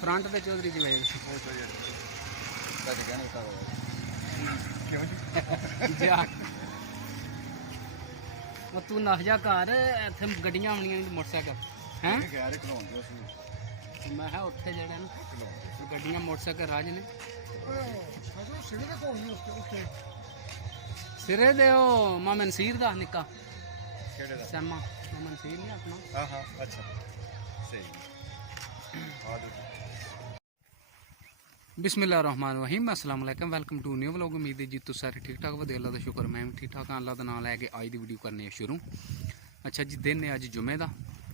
Front ते चौधरी जी भाई तू नस जा घर इत्थे गड्डियां आनियां मोटरसाइकिल हैं मैं उत्थे जेह्ड़े न गड्डियां मोटरसाइकिल राज ने सिरे दे मामा नसीर दा निक्का सैमा मामा नसीर नहीं अपना अच्छा सही बिस्मिल्लाहिर्रहमानिर्रहीम अस्सलाम वालेकुम वेलकम टू न्यू व्लॉग। उम्मीद है जी तुम सारे ठीक ठाक वधिया अल्लाह दा शुक्र मैं भी ठीक ठाक हाँ। अल्लाह दा नाम लैके अज दी वीडियो करने शुरू। अच्छा जी दिन है अज जुमे का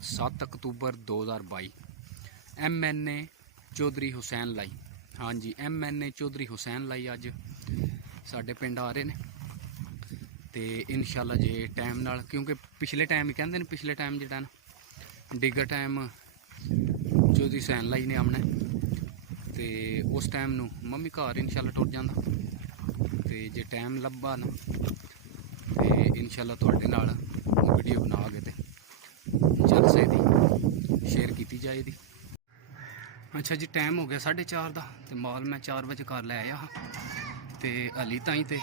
7 अक्तूबर 2022। MNA चौधरी हुसैन लाई, हाँ जी MNA चौधरी हुसैन लाई अज साढ़े पिंड आ रहे हैं तो इंशाल्लाह जे टाइम नाल, क्योंकि पिछले टाइम ही कहते हैं पिछले टाइम जो डिगर टाइम चौधरी हुसैन लाई ने आमना तो उस टाइम नू मम्मी घर इंशाल्लाह टुर जांदा तो जे टाइम लब्भा ना तो इंशाल्लाह तुहाडे नाल वीडियो बना के तो जलसे दी शेयर की जाएगी। अच्छा जी टाइम हो गया 4:30 का तो माल मैं 4 बजे घर लै आया हाँ तो हली ताई तो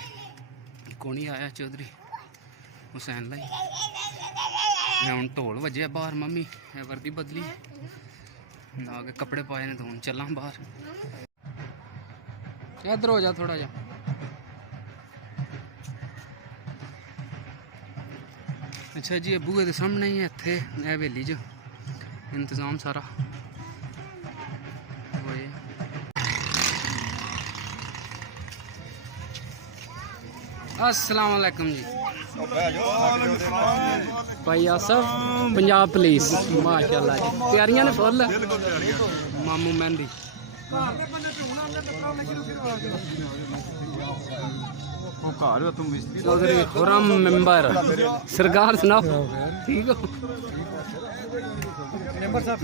कौन ही आया चौधरी हुसैन लाई। मैं हूँ ढोल वजे बाहर, मम्मी वर्दी बदली ला के कपड़े पाए ने तो हूँ चला बाहर। इधर हो जा थोड़ा जा। अच्छा जी बूहे के सामने ही इत्थे हवेली च इंतजाम सारा अस्सलाम वालेकुम जी भाई आसफ पंजाब पुलिस माशाल्लाह जी तैयारियां ने फुल मामू मेहंदी चौधरी खुरम मेंबर सरकार सुनाओ ठीक हो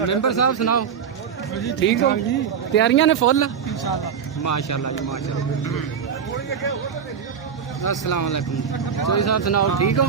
मेंबर साहब सुनाओ ठीक हो तैयारियां ने फुल माशाल्लाह जी माशाल्लाह। अस्सलाम वालेकुम चौधरी साहब सुनाओ ठीक हो।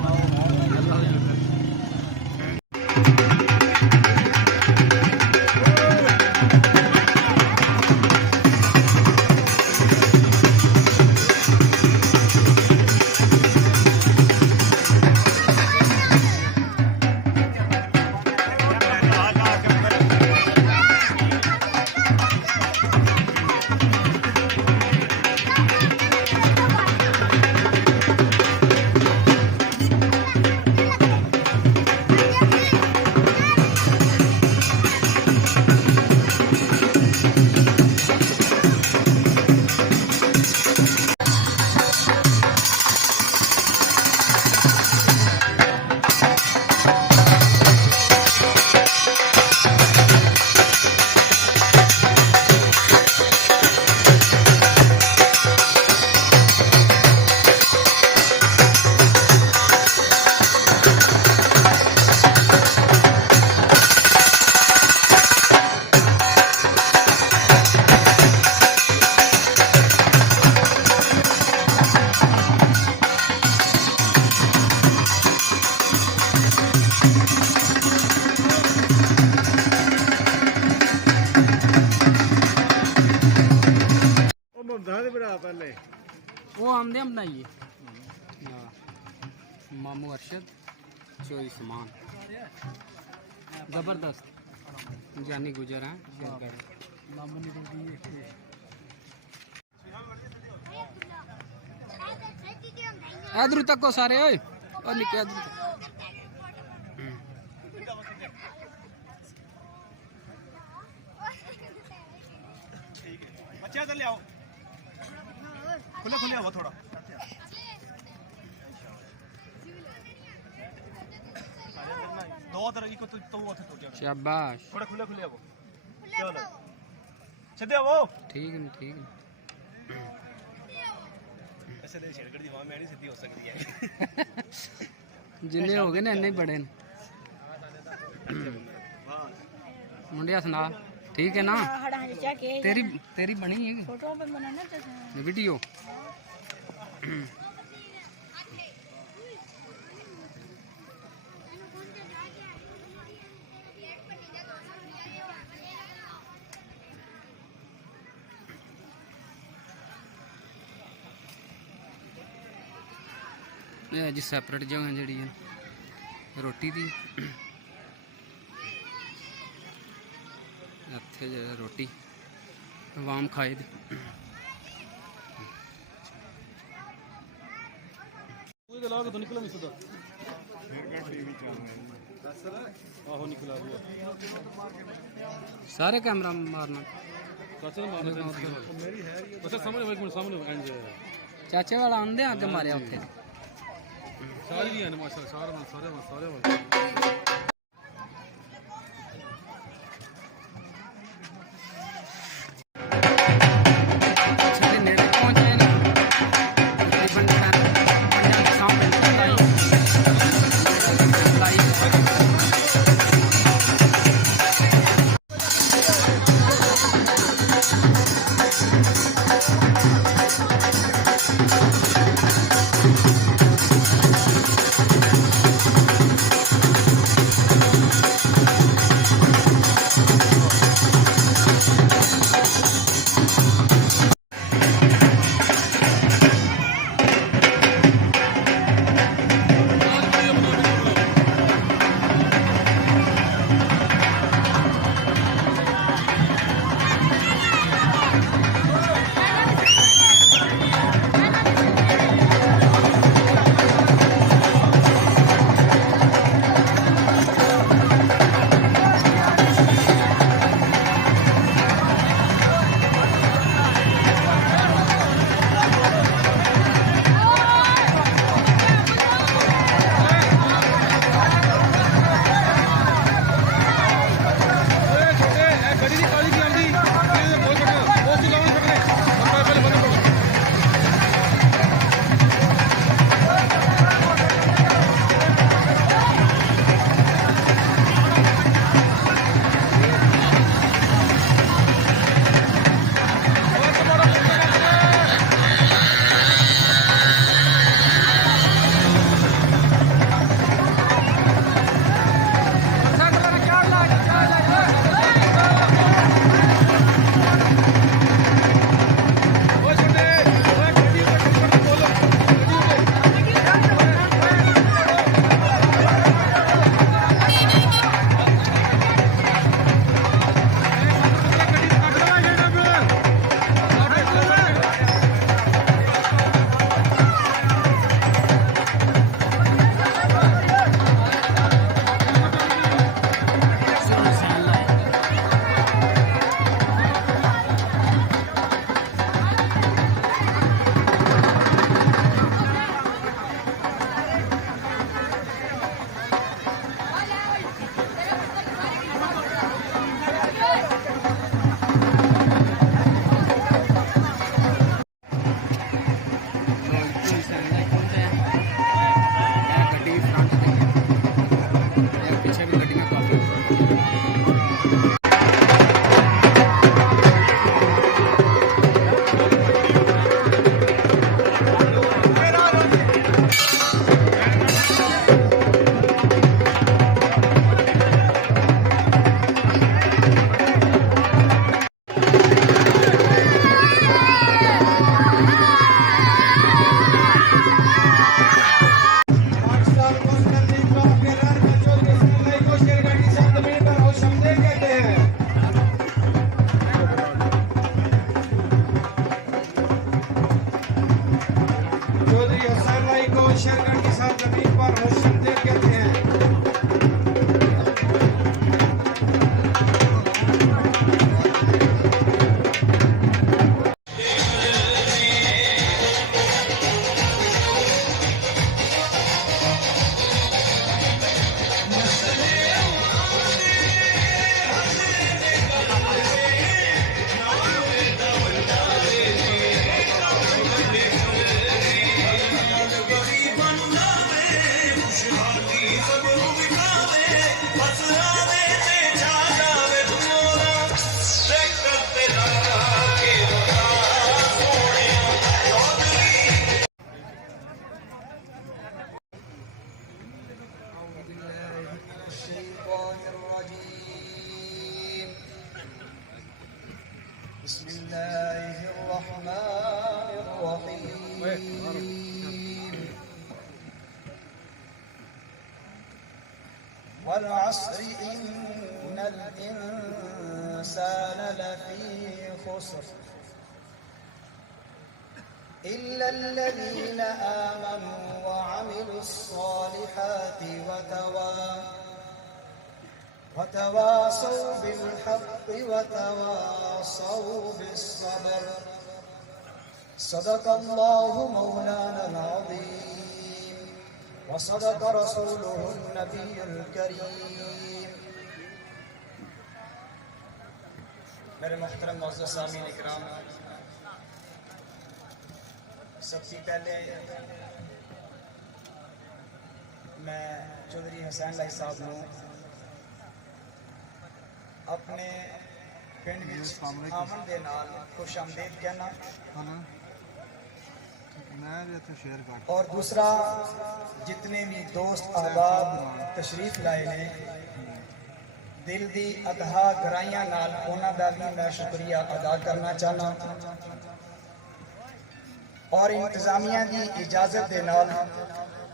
वो आमदे हम बनाइए मामू अरशद चोरी सामान जबरदस्त जानी गुजर हैं इधर तक को सारे ओए और निके इधर बच्चा इधर ले आओ खुले खुले आओ थोड़ा दो तरह की तो वो शाबाश थोड़ा खुले खुले आओ चलो सीधे आओ ठीक है ऐसे दे छेड़गड़ दी मैं नहीं सीधी हो सकती है जिन्ने हो गए ने इन्ने बड़े ने मुंडिया सुना ठीक है ना तेरी बनी है फोटो पे बनाना वीडियो ਇਹ ਜੀ ਸੈਪਰੇਟ ਜਗ੍ਹਾ ਜਿਹੜੀ ਹੈ ਰੋਟੀ ਦੀ। ਇੱਥੇ ਜਿਹੜਾ ਰੋਟੀ ਆਵਾਮ ਖਾਏ ਦੀ। निकला नहीं सीधा आहो निकला सारे कैमरा मारना अच्छा सामने चाचे वाला आंदे आगे मारे उत्थे सारे ही हैं माशाल्लाह सारे بسم الله الرحمن الرحيم والعصر إن الإنسان لفي خسر إلا الذين آمنوا وعملوا الصالحات وتواصوا بالحق وتواصوا بالصبر صدق الله مولانا العظيم وصدق رسوله النبي الكريم. میرے محترم معزز سامعین اکرام، سب سے پہلے میں چودھری حسین لائی صاحب نو اپنے پنڈ وچ آمن دے نال خوش آمدید کہنا، اور دوسرا جتنے بھی دوست احباب تشریف لائے نے دل دی اتہا گرائیاں نال انہاں دا بھی میں شکریہ ادا کرنا چاہنا، اور انتظامیہ دی اجازت دے نال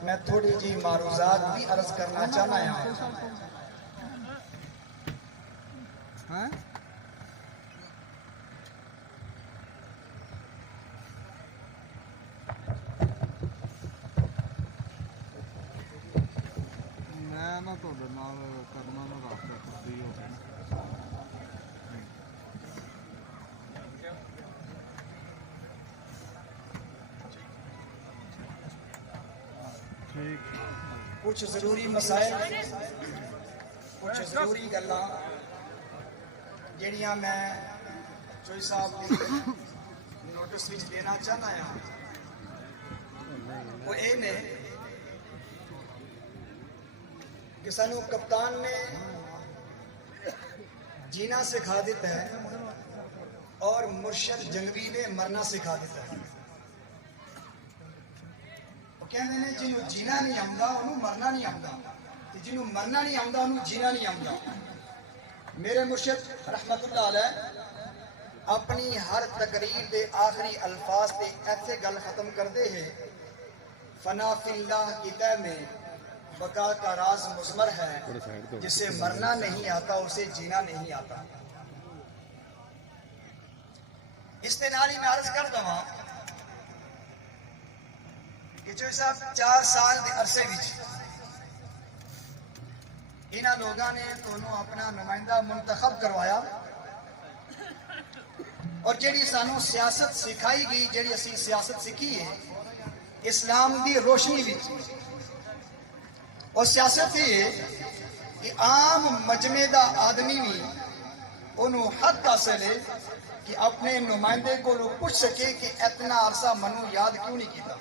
میں تھوڑی جی معروضات بھی عرض کرنا چاہنا ہوں۔ میں نہ تھوڑے نال کرنا نہ رابطہ کرتی ہو کچھ ضروری مسائل، کچھ ضروری گلاں جڑیاں میں چوئی صاحب دی نوٹس وچ دینا چاہنا ہوں، وہ اے نے کہ سانو کپتان نے جینا سکھا دیتا ہے اور مرشد جنگوی نے مرنا سکھا دیتا ہے۔ کہندے نے جنوں جینا نہیں آਉਂਦਾ ਉਹਨੂੰ مرنا نہیں آਉਂਦਾ، تے جنوں مرنا نہیں آਉਂਦਾ ਉਹਨੂੰ جینا نہیں آਉਂਦਾ۔ میرے مرشد رحمت اللہ علیہ اپنی ہر تقریر دے آخری الفاظ تے ایسے گل ختم کردے ہیں، فنا فی اللہ کی تہ میں بقا کا راز مضمر ہے، جسے مرنا نہیں آتا اسے جینا نہیں آتا۔ اس نے نالی میں عرض کر دوں کہ جو صاحب 4 سال دے عرصے وچ انہاں لوگاں نے تونوں اپنا نمائندہ منتخب کروایا، اور جیڑی سانو سیاست سکھائی گئی، جیڑی اسی سیاست سکھی ہے اسلام دی روشنی وچ، اور سیاست یہ کہ عام مجمع دا آدمی بھی انہوں حق حاصل ہے کہ اپنے نمائندے کو پوچھ سکے کہ اتنا عرصہ منو یاد کیوں نہیں کیتا۔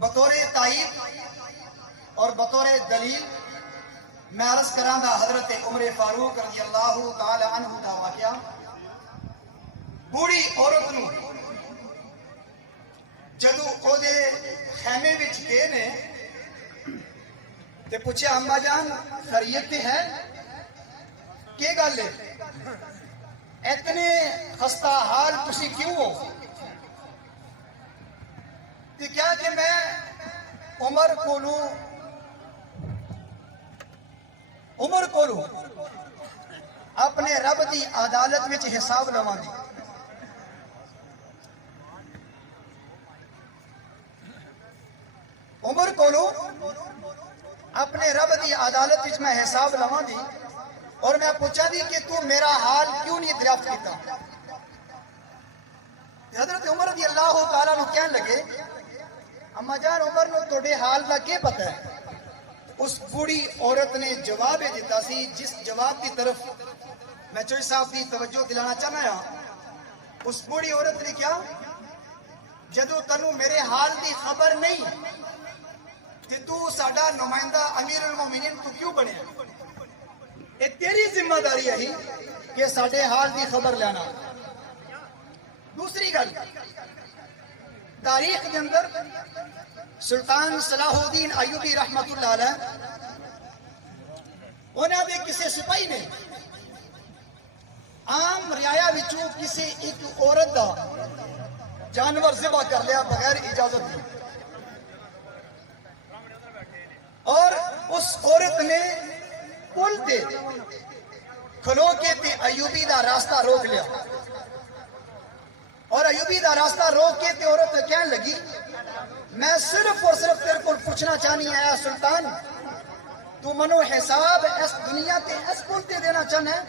بطور تائید اور بطور دلیل میں عرض کراں دا حضرت عمر فاروق رضی اللہ تعالی عنہ دا واقعہ۔ بوڑھی عورت نو جدو او دے خیمے وچ گئے نے تے پوچھا اماں جان خیریت ہے؟ کی گل ہے اتنے خستہ حال تسی کیوں ہو؟ تے کیا کہ میں عمر کولو اپنے رب دی عدالت وچ حساب لواں دی۔ عمر کولو اپنے رب دی عدالت وچ میں حساب لواں دی، اور میں پوچھا دی کہ تو میرا حال کیوں نہیں دریافت کیتا؟ حضرت عمر رضی اللہ تعالیٰ نو کہن لگے اما جان عمر نو توڑے حال دا کیا پتہ ہے؟ اس بوڑھی عورت نے جواب دیتا سی، جس جواب کی طرف میں چوئی صاحب دی توجہ دلانا چاہنا ہوں۔ اس بوڑھی عورت نے کیا، جدو تنو میرے حال دی خبر نہیں تے تو ساڈا نمائندہ امیر المومنین تو کیوں بنے؟ یہ تیری ذمہ داری ہے کہ ساڈے حال دی خبر لینا۔ دوسری گل، تاریخ کے اندر سلطان صلاح الدین ایوبی رحمت اللہ علیہ انہاں دے کسی سپاہی نے عام رعایا وچوں کسی ایک عورت دا جانور ذبح کر لیا بغیر اجازت دی، اور اس عورت نے پل تے کھلو کے تے ایوبی دا راستہ روک لیا اور ایوبی دا راستہ روک کے تے عورت کہنے لگی میں صرف اور صرف تیرے کو پوچھنا چاہنی آیا سلطان تو منو حساب اس دنیا تے اس پل تے دینا چاہنا ہے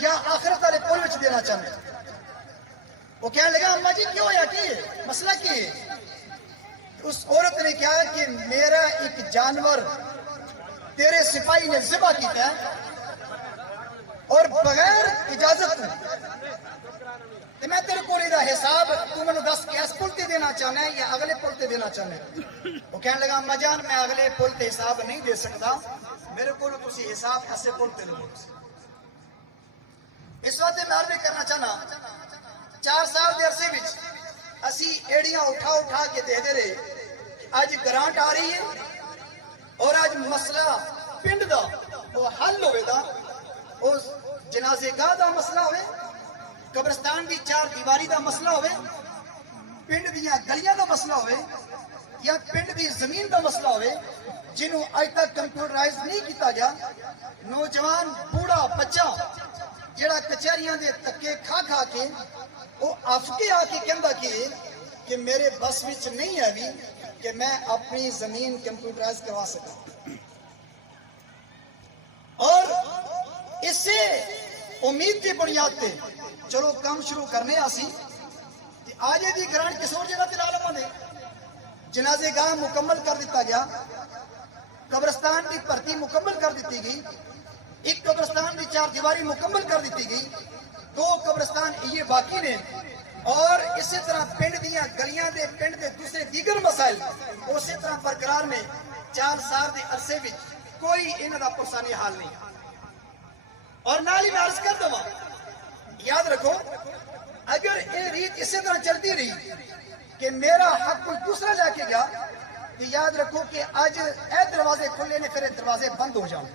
یا آخرت والے پل وچ دینا چاہنا ہے؟ وہ کہنے لگا اماں جی کیوں ہوا کی مسئلہ کی ہے؟ اس عورت نے کہا کہ میرا ایک جانور تیرے سپاہی نے ذبح کیتا ہے اور بغیر اجازت تو میں تیرے کو دا حساب تو منو دس کہ اس پل تے دینا چاہنا ہے یا اگلے پل تے دینا چاہنا ہے؟ وہ کہنے لگا اماں جان میں اگلے پل تے حساب نہیں دے سکتا میرے کو تسی حساب ایسے پل تے لو اس وقت میں عرض کرنا چاہنا 4 سال دے عرصے وچ اسی ایڑیاں اٹھا اٹھا کے دے دے رہے آج گرانٹ آ رہی ہے اور آج مسئلہ پنڈ دا وہ حل ہوئے دا اس جنازے گاہ دا مسئلہ ہوئے قبرستان دی 4 دیواری دا مسئلہ ہوئے پنڈ دیاں گلیاں دا مسئلہ ہوئے یا پنڈ دی زمین دا مسئلہ ہوئے جنہوں آج تک کمپیوٹرائز نہیں کیتا گیا نوجوان بوڑھا بچہ جڑا کچہریاں دے تکے کھا کھا کے وہ افکے آ کے کہندا کہ میرے بس وچ نہیں ہے بھی کہ میں اپنی زمین کمپیوٹرائز کروا سکا اور اسے امید کی بنیاد پہ چلو کام شروع کرنے آسی آج دی گرانٹ کس اور جگہ تے لالما دے جنازے گاہ مکمل کر دیتا گیا قبرستان کی بھرتی مکمل کر دیتی گئی ایک قبرستان کی 4 دیواری مکمل کر دیتی گئی 2 قبرستان یہ باقی نے اور اسی طرح پنڈ دیاں گلیاں دے پنڈ دے دوسرے دیگر مسائل اسی طرح برقرار میں 4 سال دے عرصے وچ کوئی انہاں دا پرسانی حال نہیں اور نال ہی میں عرض کر دواں یاد رکھو اگر یہ ریت اسی طرح چلتی رہی کہ میرا حق کوئی دوسرا لے کے گیا تو یاد رکھو کہ آج اے دروازے کھلے نے پھر دروازے بند ہو جاؤں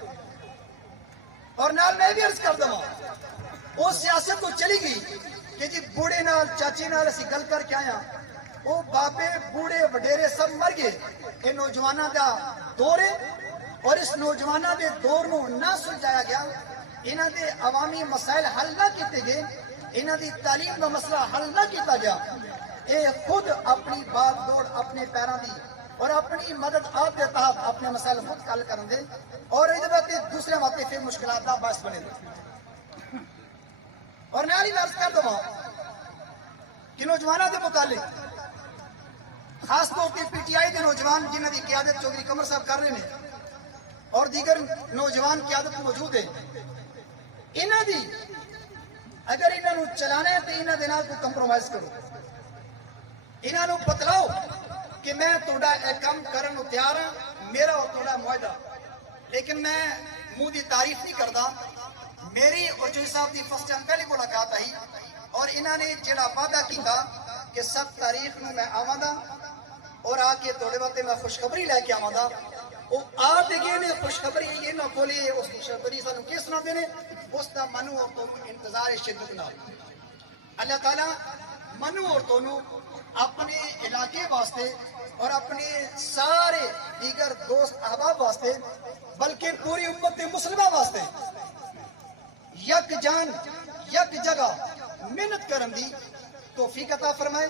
اور نال میں بھی عرض کر دواں وہ سیاست تو چلی گئی کہ جی بوڑھے نال چاچے نال اسی گل کر کے آیا وہ بابے بوڑھے وڈیرے سب مر گئے یہ نوجوانوں دا دور ہے اور اس نوجوانوں دے دور نو نہ سلجھایا گیا انہاں دے عوامی مسائل حل نہ کیتے گئے انہاں دی تعلیم دا مسئلہ حل نہ کیتا گیا اے خود اپنی بات دوڑ اپنے پیراں دی اور اپنی مدد آپ کے تحت اپنے مسائل خود حل کرن دے اور یہ دوسرے واقعے پھر مشکلات کا باعث بنے دے اور نال ہی عرض کر دواں کہ نوجوانوں کے متعلق خاص طور پہ پی ٹی آئی کے نوجوان جنہوں کی قیادت چودھری قمر صاحب کر رہے ہیں اور دیگر نوجوان قیادت موجود ہے انہوں دی اگر انہوں چلانا ہے تو انہوں دے نال کوئی کمپرومائز کرو انہوں بتلاؤ کہ میں تھوڑا ایک کام کرن تیار ہوں میرا اور تھوڑا معاہدہ لیکن میں منہ دی تعریف نہیں کرتا میری اور جو صاحب دی فرسٹ ٹائم پہلی ملاقات آئی اور انہوں نے جڑا وعدہ کیتا کہ 7 تاریخ میں آواں گا اور آ کے تھوڑے وقت میں خوشخبری لے کے آواں گا وہ آ دے گئے نے خوشخبری یہ نہ کھولی اس خوشخبری سانو کس نہ دینے اس دا منو اور تو انتظار شدت نال اللہ تعالیٰ منو اور تونوں اپنے علاقے واسطے اور اپنے سارے دیگر دوست احباب واسطے بلکہ پوری امت مسلمہ واسطے یک جان یک جگہ محنت کرن دی توفیق عطا فرمائے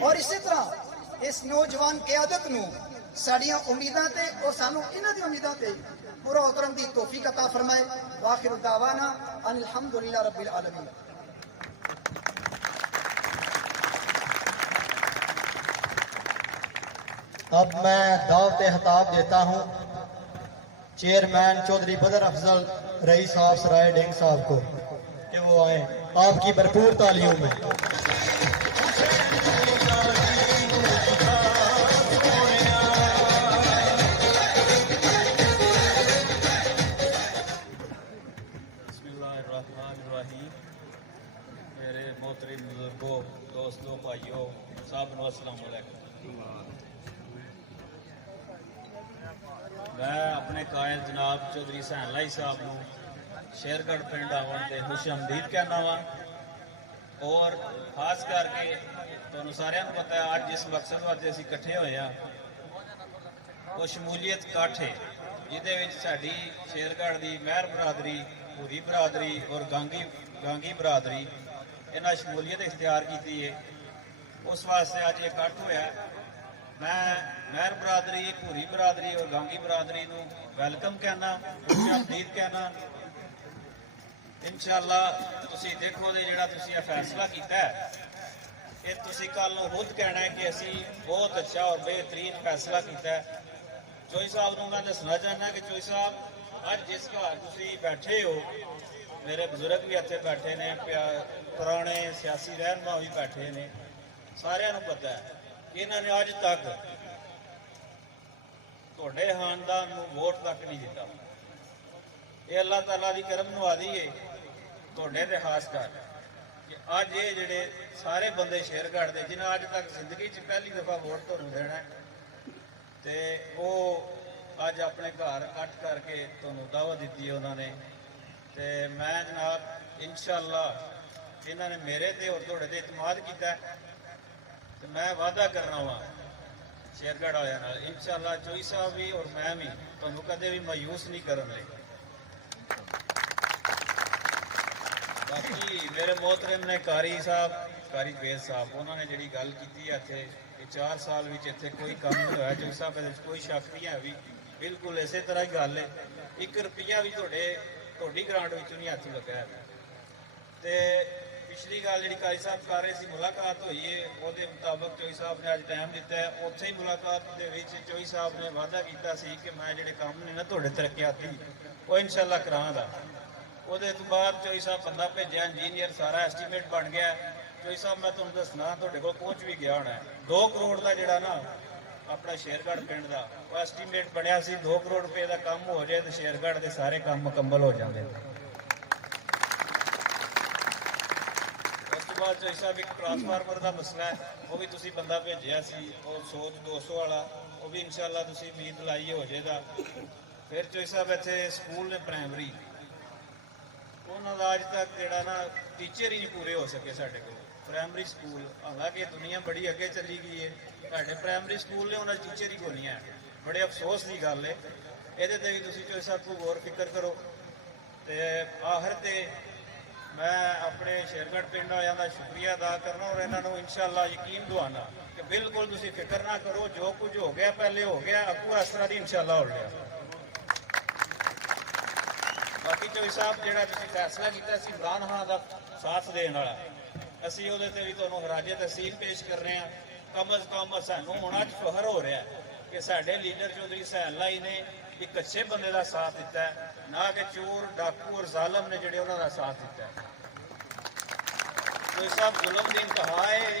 اور اسی طرح اس نوجوان قیادت نو ساڑیاں امیداں تے اور سانو انہاں دی امیداں تے پورا اترن دی توفیق عطا فرمائے واخر دعوانا ان الحمدللہ رب العالمین اب میں دعوت خطاب دیتا ہوں چیئرمین چودھری بدر افضل رئیس صاحب سرائے ڈینگ صاحب کو کہ وہ آئیں آپ کی بھرپور تالیوں میں بسم اللہ الرحمن الرحیم میرے محترم بزرگوں دوستوں بھائیوں سب کو السلام علیکم میں اپنے قائد جناب چودھری حسین لائی صاحب کو شیرگڑھ پنڈ آون تے خوش آمدید کہنا وا اور خاص کر کے تمہیں سارے کو پتا ہے آج جس مقصد واسطے اسی کٹھے ہوئے ہیں وہ شمولیت کٹ ہے ਜਿਹਦੇ ਵਿੱਚ ਸਾਡੀ ਸ਼ੇਰਗੜ੍ਹ ਦੀ ਮਹਿਰ ਬਰਾਦਰੀ, ਭੂਰੀ ਬਰਾਦਰੀ ਔਰ ਗਾਂਗੀ ਬਰਾਦਰੀ ਇਹਨਾਂ ਸ਼ਮੂਲੀਅਤ ਇਖਤਿਆਰ ਕੀਤੀ ਹੈ। ਉਸ ਵਾਸਤੇ ਅੱਜ ਇਹ ਇਕੱਠ ਹੋਇਆ। ਮੈਂ ਮਹਿਰ ਬਰਾਦਰੀ, ਭੂਰੀ ਬਰਾਦਰੀ ਔਰ ਗਾਂਗੀ ਬਰਾਦਰੀ ਨੂੰ ਵੈਲਕਮ ਕਹਿਣਾ, ਖੁਸ਼ਆਮਦੀਦ ਕਹਿਣਾ। ਇਨਸ਼ਾਅੱਲਾ ਤੁਸੀਂ ਦੇਖੋਗੇ ਜਿਹੜਾ ਤੁਸੀਂ ਇਹ ਫੈਸਲਾ ਕੀਤਾ ਹੈ, ਇਹ ਤੁਸੀਂ ਕੱਲ ਨੂੰ ਖੁਦ ਕਹਿਣਾ ਹੈ ਕਿ ਅਸੀਂ ਬਹੁਤ ਅੱਛਾ ਔਰ ਬਿਹਤਰੀਨ ਫੈਸਲਾ ਕੀਤਾ ਹੈ। ਚੋਈ ਸਾਹਿਬ ਨੂੰ ਮੈਂ ਦੱਸਣਾ ਚਾਹੁੰਦਾ ਕਿ ਚੋਈ ਸਾਹਿਬ ਅੱਜ ਜਿਸ ਘਰ ਤੁਸੀਂ ਬੈਠੇ ਹੋ, ਮੇਰੇ ਬਜ਼ੁਰਗ ਵੀ ਇੱਥੇ ਬੈਠੇ ਨੇ, ਪੁਰਾਣੇ ਸਿਆਸੀ ਰਹਿਨੁਮਾ ਵੀ ਬੈਠੇ ਨੇ, ਸਾਰਿਆਂ ਨੂੰ ਪਤਾ ਹੈ ਕਿ ਇਹਨਾਂ ਨੇ ਅੱਜ ਤੱਕ ਤੁਹਾਡੇ ਖਾਨਦਾਨ ਨੂੰ ਵੋਟ ਤੱਕ ਨਹੀਂ ਦਿੱਤਾ। ਇਹ ਅੱਲਾਹ ਤਾਲਾ ਦੀ ਕਰਮ ਨਵਾਜ਼ੀ ਹੈ ਤੁਹਾਡੇ ਤੇ ਖਾਸ ਕਰ ਕਿ ਅੱਜ ਇਹ ਜਿਹੜੇ ਸਾਰੇ ਬੰਦੇ ਸ਼ੇਰਗੜ੍ਹ ਦੇ ਜਿਨ੍ਹਾਂ ਅੱਜ ਤੱਕ ਜ਼ਿੰਦਗੀ 'ਚ ਪਹਿਲੀ ਦਫਾ ਵੋਟ ਤੁਹਾਨੂੰ ਦੇਣਾ ਹੈ, ਤੇ ਉਹ ਅੱਜ ਆਪਣੇ ਘਰ ਇਕੱਠ ਕਰਕੇ ਤੁਹਾਨੂੰ ਦਾਅਵਤ ਦਿੱਤੀ ਹੈ ਉਹਨਾਂ ਨੇ। ਤੇ ਮੈਂ ਜਨਾਬ ਇਨਸ਼ਾਅੱਲਾ ਇਹਨਾਂ ਨੇ ਮੇਰੇ ਤੇ ਔਰ ਤੁਹਾਡੇ ਤੇ ਇਤਮਾਦ ਕੀਤਾ ਤੇ ਮੈਂ ਵਾਅਦਾ ਕਰਨਾ ਵਾ ਸ਼ੇਰਗੜ੍ਹ ਵਾਲਿਆਂ ਨਾਲ ਇਨਸ਼ਾਅੱਲਾ ਚੋਈ ਸਾਹਿਬ ਵੀ ਔਰ ਮੈਂ ਵੀ ਤੁਹਾਨੂੰ ਕਦੇ ਵੀ ਮਾਯੂਸ ਨਹੀਂ ਕਰਨ ਲਈ। ਬਾਕੀ ਮੇਰੇ ਮੋਹਤਰਮ ਨੇ ਕਾਰੀ ਫੇਜ਼ ਸਾਹਿਬ, ਉਹਨਾਂ ਨੇ ਜਿਹੜੀ ਗੱਲ ਕੀਤੀ ਹੈ ਇੱਥੇ ਕਿ 4 ਸਾਲ ਵਿੱਚ ਇੱਥੇ ਕੋਈ ਕੰਮ ਨਹੀਂ ਹੋਇਆ, ਚੋਈ ਸਾਹਿਬ ਇਹਦੇ ਵਿੱਚ ਕੋਈ ਸ਼ੱਕ ਨਹੀਂ ਹੈ ਵੀ ਬਿਲਕੁਲ ਇਸੇ ਤਰ੍ਹਾਂ ਹੀ ਗੱਲ ਹੈ। 1 ਰੁਪਈਆ ਵੀ ਤੁਹਾਡੀ ਗ੍ਰਾਂਟ ਵਿੱਚੋਂ ਨਹੀਂ ਹੱਥ ਲੱਗਾ ਹੈ। ਤੇ ਪਿਛਲੀ ਗੱਲ ਜਿਹੜੀ ਕਾਰੀ ਸਾਹਿਬ ਕਰ ਰਹੇ ਸੀ, ਮੁਲਾਕਾਤ ਹੋਈ ਹੈ, ਉਹਦੇ ਮੁਤਾਬਕ ਚੋਈ ਸਾਹਿਬ ਨੇ ਅੱਜ ਟਾਈਮ ਦਿੱਤਾ ਹੈ। ਉੱਥੇ ਹੀ ਮੁਲਾਕਾਤ ਦੇ ਵਿੱਚ ਚੋਈ ਸਾਹਿਬ ਨੇ ਵਾਅਦਾ ਕੀਤਾ ਸੀ ਕਿ ਮੈਂ ਜਿਹੜੇ ਕੰਮ ਨੇ ਨਾ ਤੁਹਾਡੇ ਤਰੱਕਿਆਤੀ ਉਹ ਇਨਸ਼ਾਅੱਲਾ ਕਰਾਂਗਾ। ਉਹਦੇ ਤੋਂ ਬਾਅਦ ਚੋਈ ਸਾਹਿਬ ਬੰਦਾ ਭੇਜਿਆ, ਇੰਜੀਨੀਅਰ, ਸਾਰਾ ਐਸਟੀਮੇਟ ਬਣ ਗਿਆ। ਚੋਈ ਸਾਹਿਬ ਮੈਂ ਤੁਹਾਨੂੰ ਦੱਸਣਾ ਤੁਹਾਡੇ ਕੋਲ ਪਹੁੰਚ ਵੀ ਗਿਆ ਹੋਣਾ 2 ਕਰੋੜ ਦਾ ਜਿਹੜਾ ਨਾ ਆਪਣਾ ਸ਼ੇਰਗੜ੍ਹ ਪਿੰਡ ਦਾ ਉਹ ਐਸਟੀਮੇਟ ਬਣਿਆ ਸੀ। 2 ਕਰੋੜ ਰੁਪਏ ਦਾ ਕੰਮ ਹੋ ਜਾਏ ਤੇ ਸ਼ੇਰਗੜ੍ਹ ਦੇ ਸਾਰੇ ਕੰਮ ਮੁਕੰਮਲ ਹੋ ਜਾਂਦੇ। ਉਸ ਤੋਂ ਬਾਅਦ ਚੋਈ ਸਾਹਿਬ ਇੱਕ ਟਰਾਂਸਫਾਰਮਰ ਦਾ ਮਸਲਾ ਹੈ, ਉਹ ਵੀ ਤੁਸੀਂ ਬੰਦਾ ਭੇਜਿਆ ਸੀ, ਉਹ 100 200 ਵਾਲਾ, ਉਹ ਵੀ ਇਨਸ਼ਾਅੱਲਾ ਤੁਸੀਂ ਉਮੀਦ ਲਾਈ ਹੋ ਜਾਏਗਾ। ਫਿਰ ਚੋਈ ਸਾਹਿਬ ਇੱਥੇ ਸਕੂਲ ਨੇ ਪ੍ਰਾਇਮਰੀ, ਉਹਨਾਂ ਦਾ ਅੱਜ ਤੱਕ ਜਿਹੜਾ ਨਾ ਟੀਚਰ ਹੀ ਨਹੀਂ ਪੂਰੇ ਹੋ ਸਕੇ ਸਾਡੇ ਕੋਲ ਪ੍ਰਾਇਮਰੀ ਸਕੂਲ। ਹਾਲਾਂਕਿ ਦੁਨੀਆ ਬੜੀ ਅੱਗੇ ਚੱਲੀ ਗਈ ਹੈ, ਸਾਡੇ ਪ੍ਰਾਇਮਰੀ ਸਕੂਲ ਨੇ ਉਹਨਾਂ ਦੀ ਟੀਚਰ ਹੀ ਕੋਈ ਹੈ। ਬੜੇ ਅਫਸੋਸ ਦੀ ਗੱਲ ਹੈ। ਇਹਦੇ ਤੇ ਵੀ ਤੁਸੀਂ ਚੋਈ ਸਾਹਿਬ ਕੋਈ ਗੌਰ ਫਿਕਰ ਕਰੋ। ਤੇ ਆਖਰ ਤੇ ਮੈਂ ਆਪਣੇ ਸ਼ੇਰਗੜ੍ਹ ਪਿੰਡ ਵਾਲਿਆਂ ਦਾ ਸ਼ੁਕਰੀਆ ਅਦਾ ਕਰਨਾ ਔਰ ਇਹਨਾਂ ਨੂੰ ਇਨਸ਼ਾਅੱਲਾ ਯਕੀਨ ਦਿਵਾਉਣਾ ਕਿ ਬਿਲਕੁਲ ਤੁਸੀਂ ਫਿਕਰ ਨਾ ਕਰੋ, ਜੋ ਕੁਝ ਹੋ ਗਿਆ ਪਹਿਲੇ ਹੋ ਗਿਆ, ਅੱਗੋਂ ਇਸ ਤਰ੍ਹਾਂ ਦੀ ਇਨਸ਼ਾਅੱਲਾ ਹੋ ਰਿਹਾ। ਬਾਕੀ ਚੋਈ ਸਾਹਿਬ ਜਿਹੜਾ ਤੁਸੀਂ ਫੈਸਲਾ ਕੀਤਾ ਸੀ ਇਮਰਾਨ ਖਾਨ ਦਾ ਸਾਥ ਦੇਣ ਵਾਲਾ, ਅਸੀਂ ਉਹਦੇ ਤੇ ਵੀ ਤੁਹਾਨੂੰ ਹਰਾਜੇ ਤਹਿਸੀਲ ਪੇਸ਼ ਕਰ ਰਹੇ ਹਾਂ। ਕਮ ਅਜ਼ ਕਮ ਸਾਨੂੰ ਹੁਣ ਅੱਜ ਫਖਰ ਹੋ ਰਿਹਾ ਕਿ ਸਾਡੇ ਲੀਡਰ ਚੌਧਰੀ ਸਹਿਣ ਲਾਈ ਨੇ ਇੱਕ ਅੱਛੇ ਬੰਦੇ ਦਾ ਸਾਥ ਦਿੱਤਾ ਹੈ, ਨਾ ਕਿ ਚੋਰ, ਡਾਕੂ ਔਰ ਜ਼ਾਲਮ ਨੇ ਜਿਹੜੇ ਉਹਨਾਂ ਦਾ ਸਾਥ ਦਿੱਤਾ ਹੈ। ਚੋਈ ਸਾਹਿਬ ਜ਼ੁਲਮ ਦੀ ਇੰਤਹਾ ਹੈ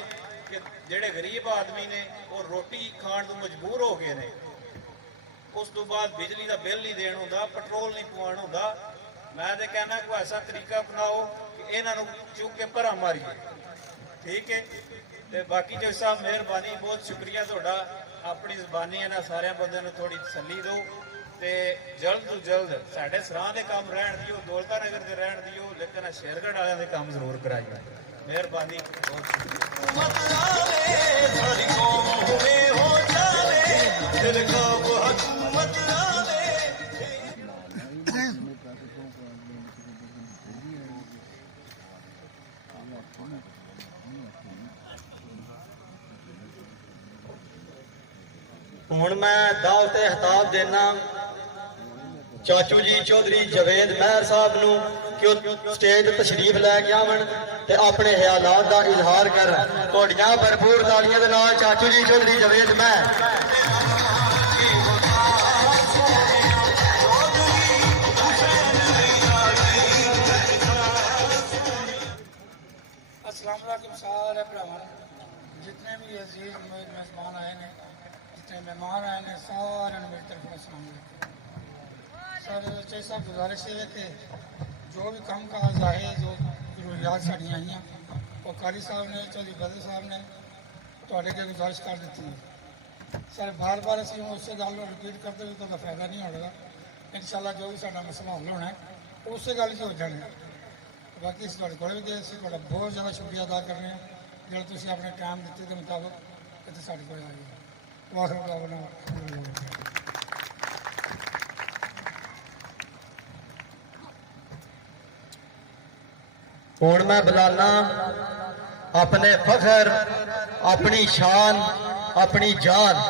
ਕਿ ਜਿਹੜੇ ਗਰੀਬ ਆਦਮੀ ਨੇ ਉਹ ਰੋਟੀ ਖਾਣ ਤੋਂ ਮਜਬੂਰ ਹੋ ਗਏ ਨੇ, ਉਸ ਤੋਂ ਬਾਅਦ ਬਿਜਲੀ ਦਾ ਬਿੱਲ ਨਹੀਂ ਦੇਣ ਹੁੰਦਾ, ਪੈਟਰੋਲ ਨਹੀਂ ਪਵਾਉਣ ਹੁੰਦਾ। ਮੈਂ ਤੇ ਕਹਿਣਾ ਕੋਈ ਐਸਾ ਤਰੀਕਾ ਅਪਣਾਓ ਕਿ ਇਹਨਾਂ ਨੂੰ ਚੁੱਕ ਕੇ ਭਰਾ ਮਾਰੀਏ, ਠੀਕ ਹੈ। ਤੇ ਬਾਕੀ ਚੋਈ ਸਾਹਿਬ ਮਿਹਰਬਾਨੀ, ਬਹੁਤ ਸ਼ੁਕਰੀਆ ਤੁਹਾਡਾ। ਆਪਣੀ ਜ਼ਬਾਨੀ ਇਹਨਾਂ ਸਾਰਿਆਂ ਬੰਦਿਆਂ ਨੂੰ ਥੋੜੀ ਤਸੱਲੀ ਦਿਓ ਤੇ ਜਲਦ ਤੋਂ ਜਲਦ ਸਾਡੇ ਸਰਾਂ ਦੇ ਕੰਮ ਰਹਿਣ ਦਿਓ, ਦੌਲਤਾ ਨਗਰ ਦੇ ਰਹਿਣ ਦਿਓ, ਲੇਕਿਨ ਸ਼ੇਰਗੜ੍ਹ ਵਾਲਿਆਂ ਦੇ ਕੰਮ ਜ਼ਰੂਰ ਕਰਾਈਏ। ਮਿਹਰਬਾਨੀ, ਬਹੁਤ ਹੁਣ ਮੈਂ ਦਾਵਤ ਖਿਤਾਬ ਦੇਣਾ ਚਾਚੂ ਜੀ ਚੌਧਰੀ ਜਵੇਦ ਮਹਿਰ ਸਾਹਿਬ ਨੂੰ ਕਿ ਉਹ ਸਟੇਜ ਤੇ ਤਸ਼ਰੀਫ ਲੈ ਕੇ ਆਵਣ ਤੇ ਆਪਣੇ ਖਿਆਲਾਤ ਦਾ ਇਜ਼ਹਾਰ ਕਰਨ। ਤੁਹਾਡੀਆਂ ਭਰਪੂਰ ਤਾਲੀਆਂ ਦੇ ਨਾਲ ਚਾਚੂ ਜੀ ਚੌਧਰੀ ਜਵੇਦ ਮਹਿਰ। अस्सलाम वालेकुम सारे भरावां जितने भी अजीज मेहमान आए हैं, जितने मेहमान आए हैं, सारे मेरी तरफ अस्सलाम वालेकुम। सर चेक साहब गुजारिश है कि जो भी काम काज आए, जो जरूरियात साड़ियाँ आई हैं, वो कारी साहब ने, चौधरी बदर साहब ने थोड़े के गुजारिश कर दी है। सर बार बार असी उस गल को रिपीट करते हुए तो फायदा नहीं होगा। इंशाल्लाह जो भी साडा मसला हल होना है उस गल से हो जाना है। बाकी इस को भी गए अं बहुत ज़्यादा शुक्रिया अदा कर रहे हैं जो तुम अपने टाइम दिते के मुताबिक इतने साढ़े को आए। वाह ਹੁਣ ਮੈਂ ਬੁਲਾਣਾ ਆਪਣੇ ਫਖਰ, ਆਪਣੀ ਸ਼ਾਨ, ਆਪਣੀ ਜਾਨ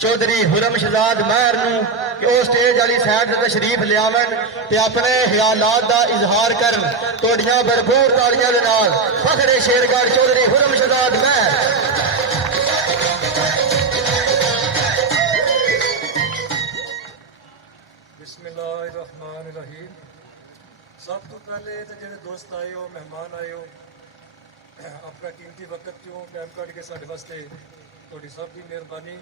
ਚੌਧਰੀ ਹੁਰਮ ਸ਼ਹਜ਼ਾਦ ਮਹਿਰ ਨੂੰ ਕਿ ਉਹ ਸਟੇਜ ਵਾਲੀ ਸਾਈਡ ਤੇ ਤਸ਼ਰੀਫ ਲਿਆਵਣ ਤੇ ਆਪਣੇ ਖਿਆਲਾਤ ਦਾ ਇਜ਼ਹਾਰ ਕਰਨ। ਤੁਹਾਡੀਆਂ ਭਰਪੂਰ ਤਾੜੀਆਂ ਦੇ ਨਾਲ ਫਖਰੇ ਸ਼ੇਰਗੜ੍ਹ ਚੌਧਰੀ ਹੁਰਮ ਸ਼ਹਜ਼ਾਦ ਮਹਿਰ। ਬਿਸਮਿਲ੍ਲਾਹਿਰਰਹਿਮਾਨਿਰਰਹੀਮ। ਸਭ ਤੋਂ ਪਹਿਲੇ ਤੇ ਜਿਹੜੇ ਦੋਸਤ ਆਏ ਹੋ, ਮਹਿਮਾਨ ਆਏ ਹੋ, ਆਪਣਾ ਕੀਮਤੀ ਵਕਤ ਚੋਂ ਟਾਈਮ ਕੱਢ ਕੇ ਸਾਡੇ ਵਾਸਤੇ ਤੁਹਾਡੀ ਸਭ ਦੀ ਮਿਹਰਬਾਨੀ।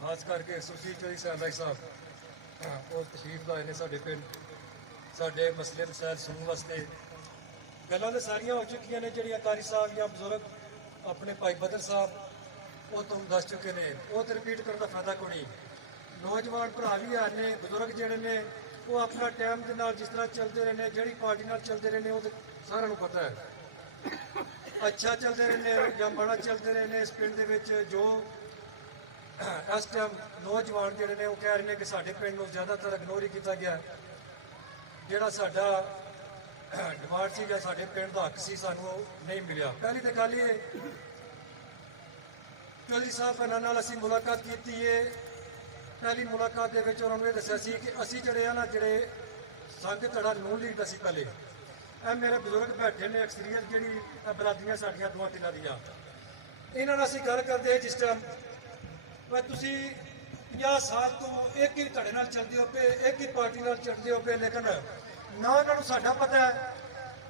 ਖਾਸ ਕਰਕੇ ਸੁਰਜੀਤ ਚੌਧਰੀ ਸਾਹਿਬ ਉਹ ਤਸ਼ਰੀਫ ਲਾਏ ਨੇ ਸਾਡੇ ਪਿੰਡ, ਸਾਡੇ ਮਸਲੇ ਮਸਾਇਲ ਸੁਣਨ ਵਾਸਤੇ। ਗੱਲਾਂ ਤਾਂ ਸਾਰੀਆਂ ਹੋ ਚੁੱਕੀਆਂ ਨੇ ਜਿਹੜੀਆਂ ਕਾਰੀ ਸਾਹਿਬ ਜਾਂ ਬਜ਼ੁਰਗ ਆਪਣੇ ਭਾਈ ਬਦਰ ਸਾਹਿਬ ਉਹ ਤੁਹਾਨੂੰ ਦੱਸ ਚੁੱਕੇ ਨੇ, ਉਹ ਤਾਂ ਰਿਪੀਟ ਕਰਨ ਦਾ ਫਾਇਦਾ ਕੋਈ ਨਹੀਂ। ਨੌਜਵਾਨ ਭਰਾ ਵੀ ਆ ਨੇ, ਬਜ਼ੁਰਗ ਜਿਹੜੇ ਨੇ ਉਹ ਆਪਣਾ ਟਾਈਮ ਦੇ ਨਾਲ ਜਿਸ ਤਰ੍ਹਾਂ ਚੱਲਦੇ ਰਹੇ ਨੇ, ਜਿਹੜੀ ਪਾਰਟੀ ਨਾਲ ਚੱਲਦੇ ਰਹੇ ਨੇ ਉਹ ਤਾਂ ਸਾਰਿਆਂ ਨੂੰ ਪਤਾ ਹੈ। ਅੱਛਾ ਚੱਲਦੇ ਰਹੇ ਨੇ ਜਾਂ ਮਾੜਾ ਚੱਲਦੇ ਰਹੇ ਨੇ ਇਸ ਪਿੰਡ ਦੇ ਵਿੱਚ। ਜੋ ਇਸ ਟਾਈਮ ਨੌਜਵਾਨ ਜਿਹੜੇ ਨੇ ਉਹ ਕਹਿ ਰਹੇ ਨੇ ਕਿ ਸਾਡੇ ਪਿੰਡ ਨੂੰ ਜ਼ਿਆਦਾਤਰ ਇਗਨੋਰ ਹੀ ਕੀਤਾ ਗਿਆ। ਜਿਹੜਾ ਸਾਡਾ ਡਿਮਾਂਡ ਸੀ ਜਾਂ ਸਾਡੇ ਪਿੰਡ ਦਾ ਹੱਕ ਸੀ ਸਾਨੂੰ ਉਹ ਨਹੀਂ ਮਿਲਿਆ। ਪਹਿਲੀ ਤਾਂ ਗੱਲ ਇਹ ਚੌਧਰੀ ਸਾਹਿਬ ਨਾਲ ਅਸੀਂ ਮੁਲਾਕਾਤ ਕੀਤੀ ਹੈ। ਪਹਿਲੀ ਮੁਲਾਕਾਤ ਦੇ ਵਿੱਚ ਉਹਨਾਂ ਨੂੰ ਇਹ ਦੱਸਿਆ ਸੀ ਕਿ ਅਸੀਂ ਜਿਹੜੇ ਆ ਨਾ, ਜਿਹੜੇ ਸੰਘ ਧੜਾ ਨੂਨ ਲੀਗ ਦਾ ਸੀ ਪਹਿਲੇ, ਇਹ ਮੇਰੇ ਬਜ਼ੁਰਗ ਬੈਠੇ ਨੇ ਅਕਸਰੀਅਤ ਜਿਹੜੀ ਬਰਾਦਰੀਆਂ ਸਾਡੀਆਂ ਦੋਵਾਂ ਤਿੰਨਾਂ ਦੀਆਂ, ਇਹਨਾਂ ਨਾਲ ਅਸੀਂ ਗੱਲ ਕਰਦੇ ਜਿਸ ਟਾਈਮ ਪਰ ਤੁਸੀਂ 50 ਸਾਲ ਤੋਂ ਇੱਕ ਹੀ ਧੜੇ ਨਾਲ ਚੱਲਦੇ ਹੋ ਪਏ, ਇੱਕ ਹੀ ਪਾਰਟੀ ਨਾਲ ਚੱਲਦੇ ਹੋ ਪਏ, ਲੇਕਿਨ ਨਾ ਉਹਨਾਂ ਨੂੰ ਸਾਡਾ ਪਤਾ ਹੈ,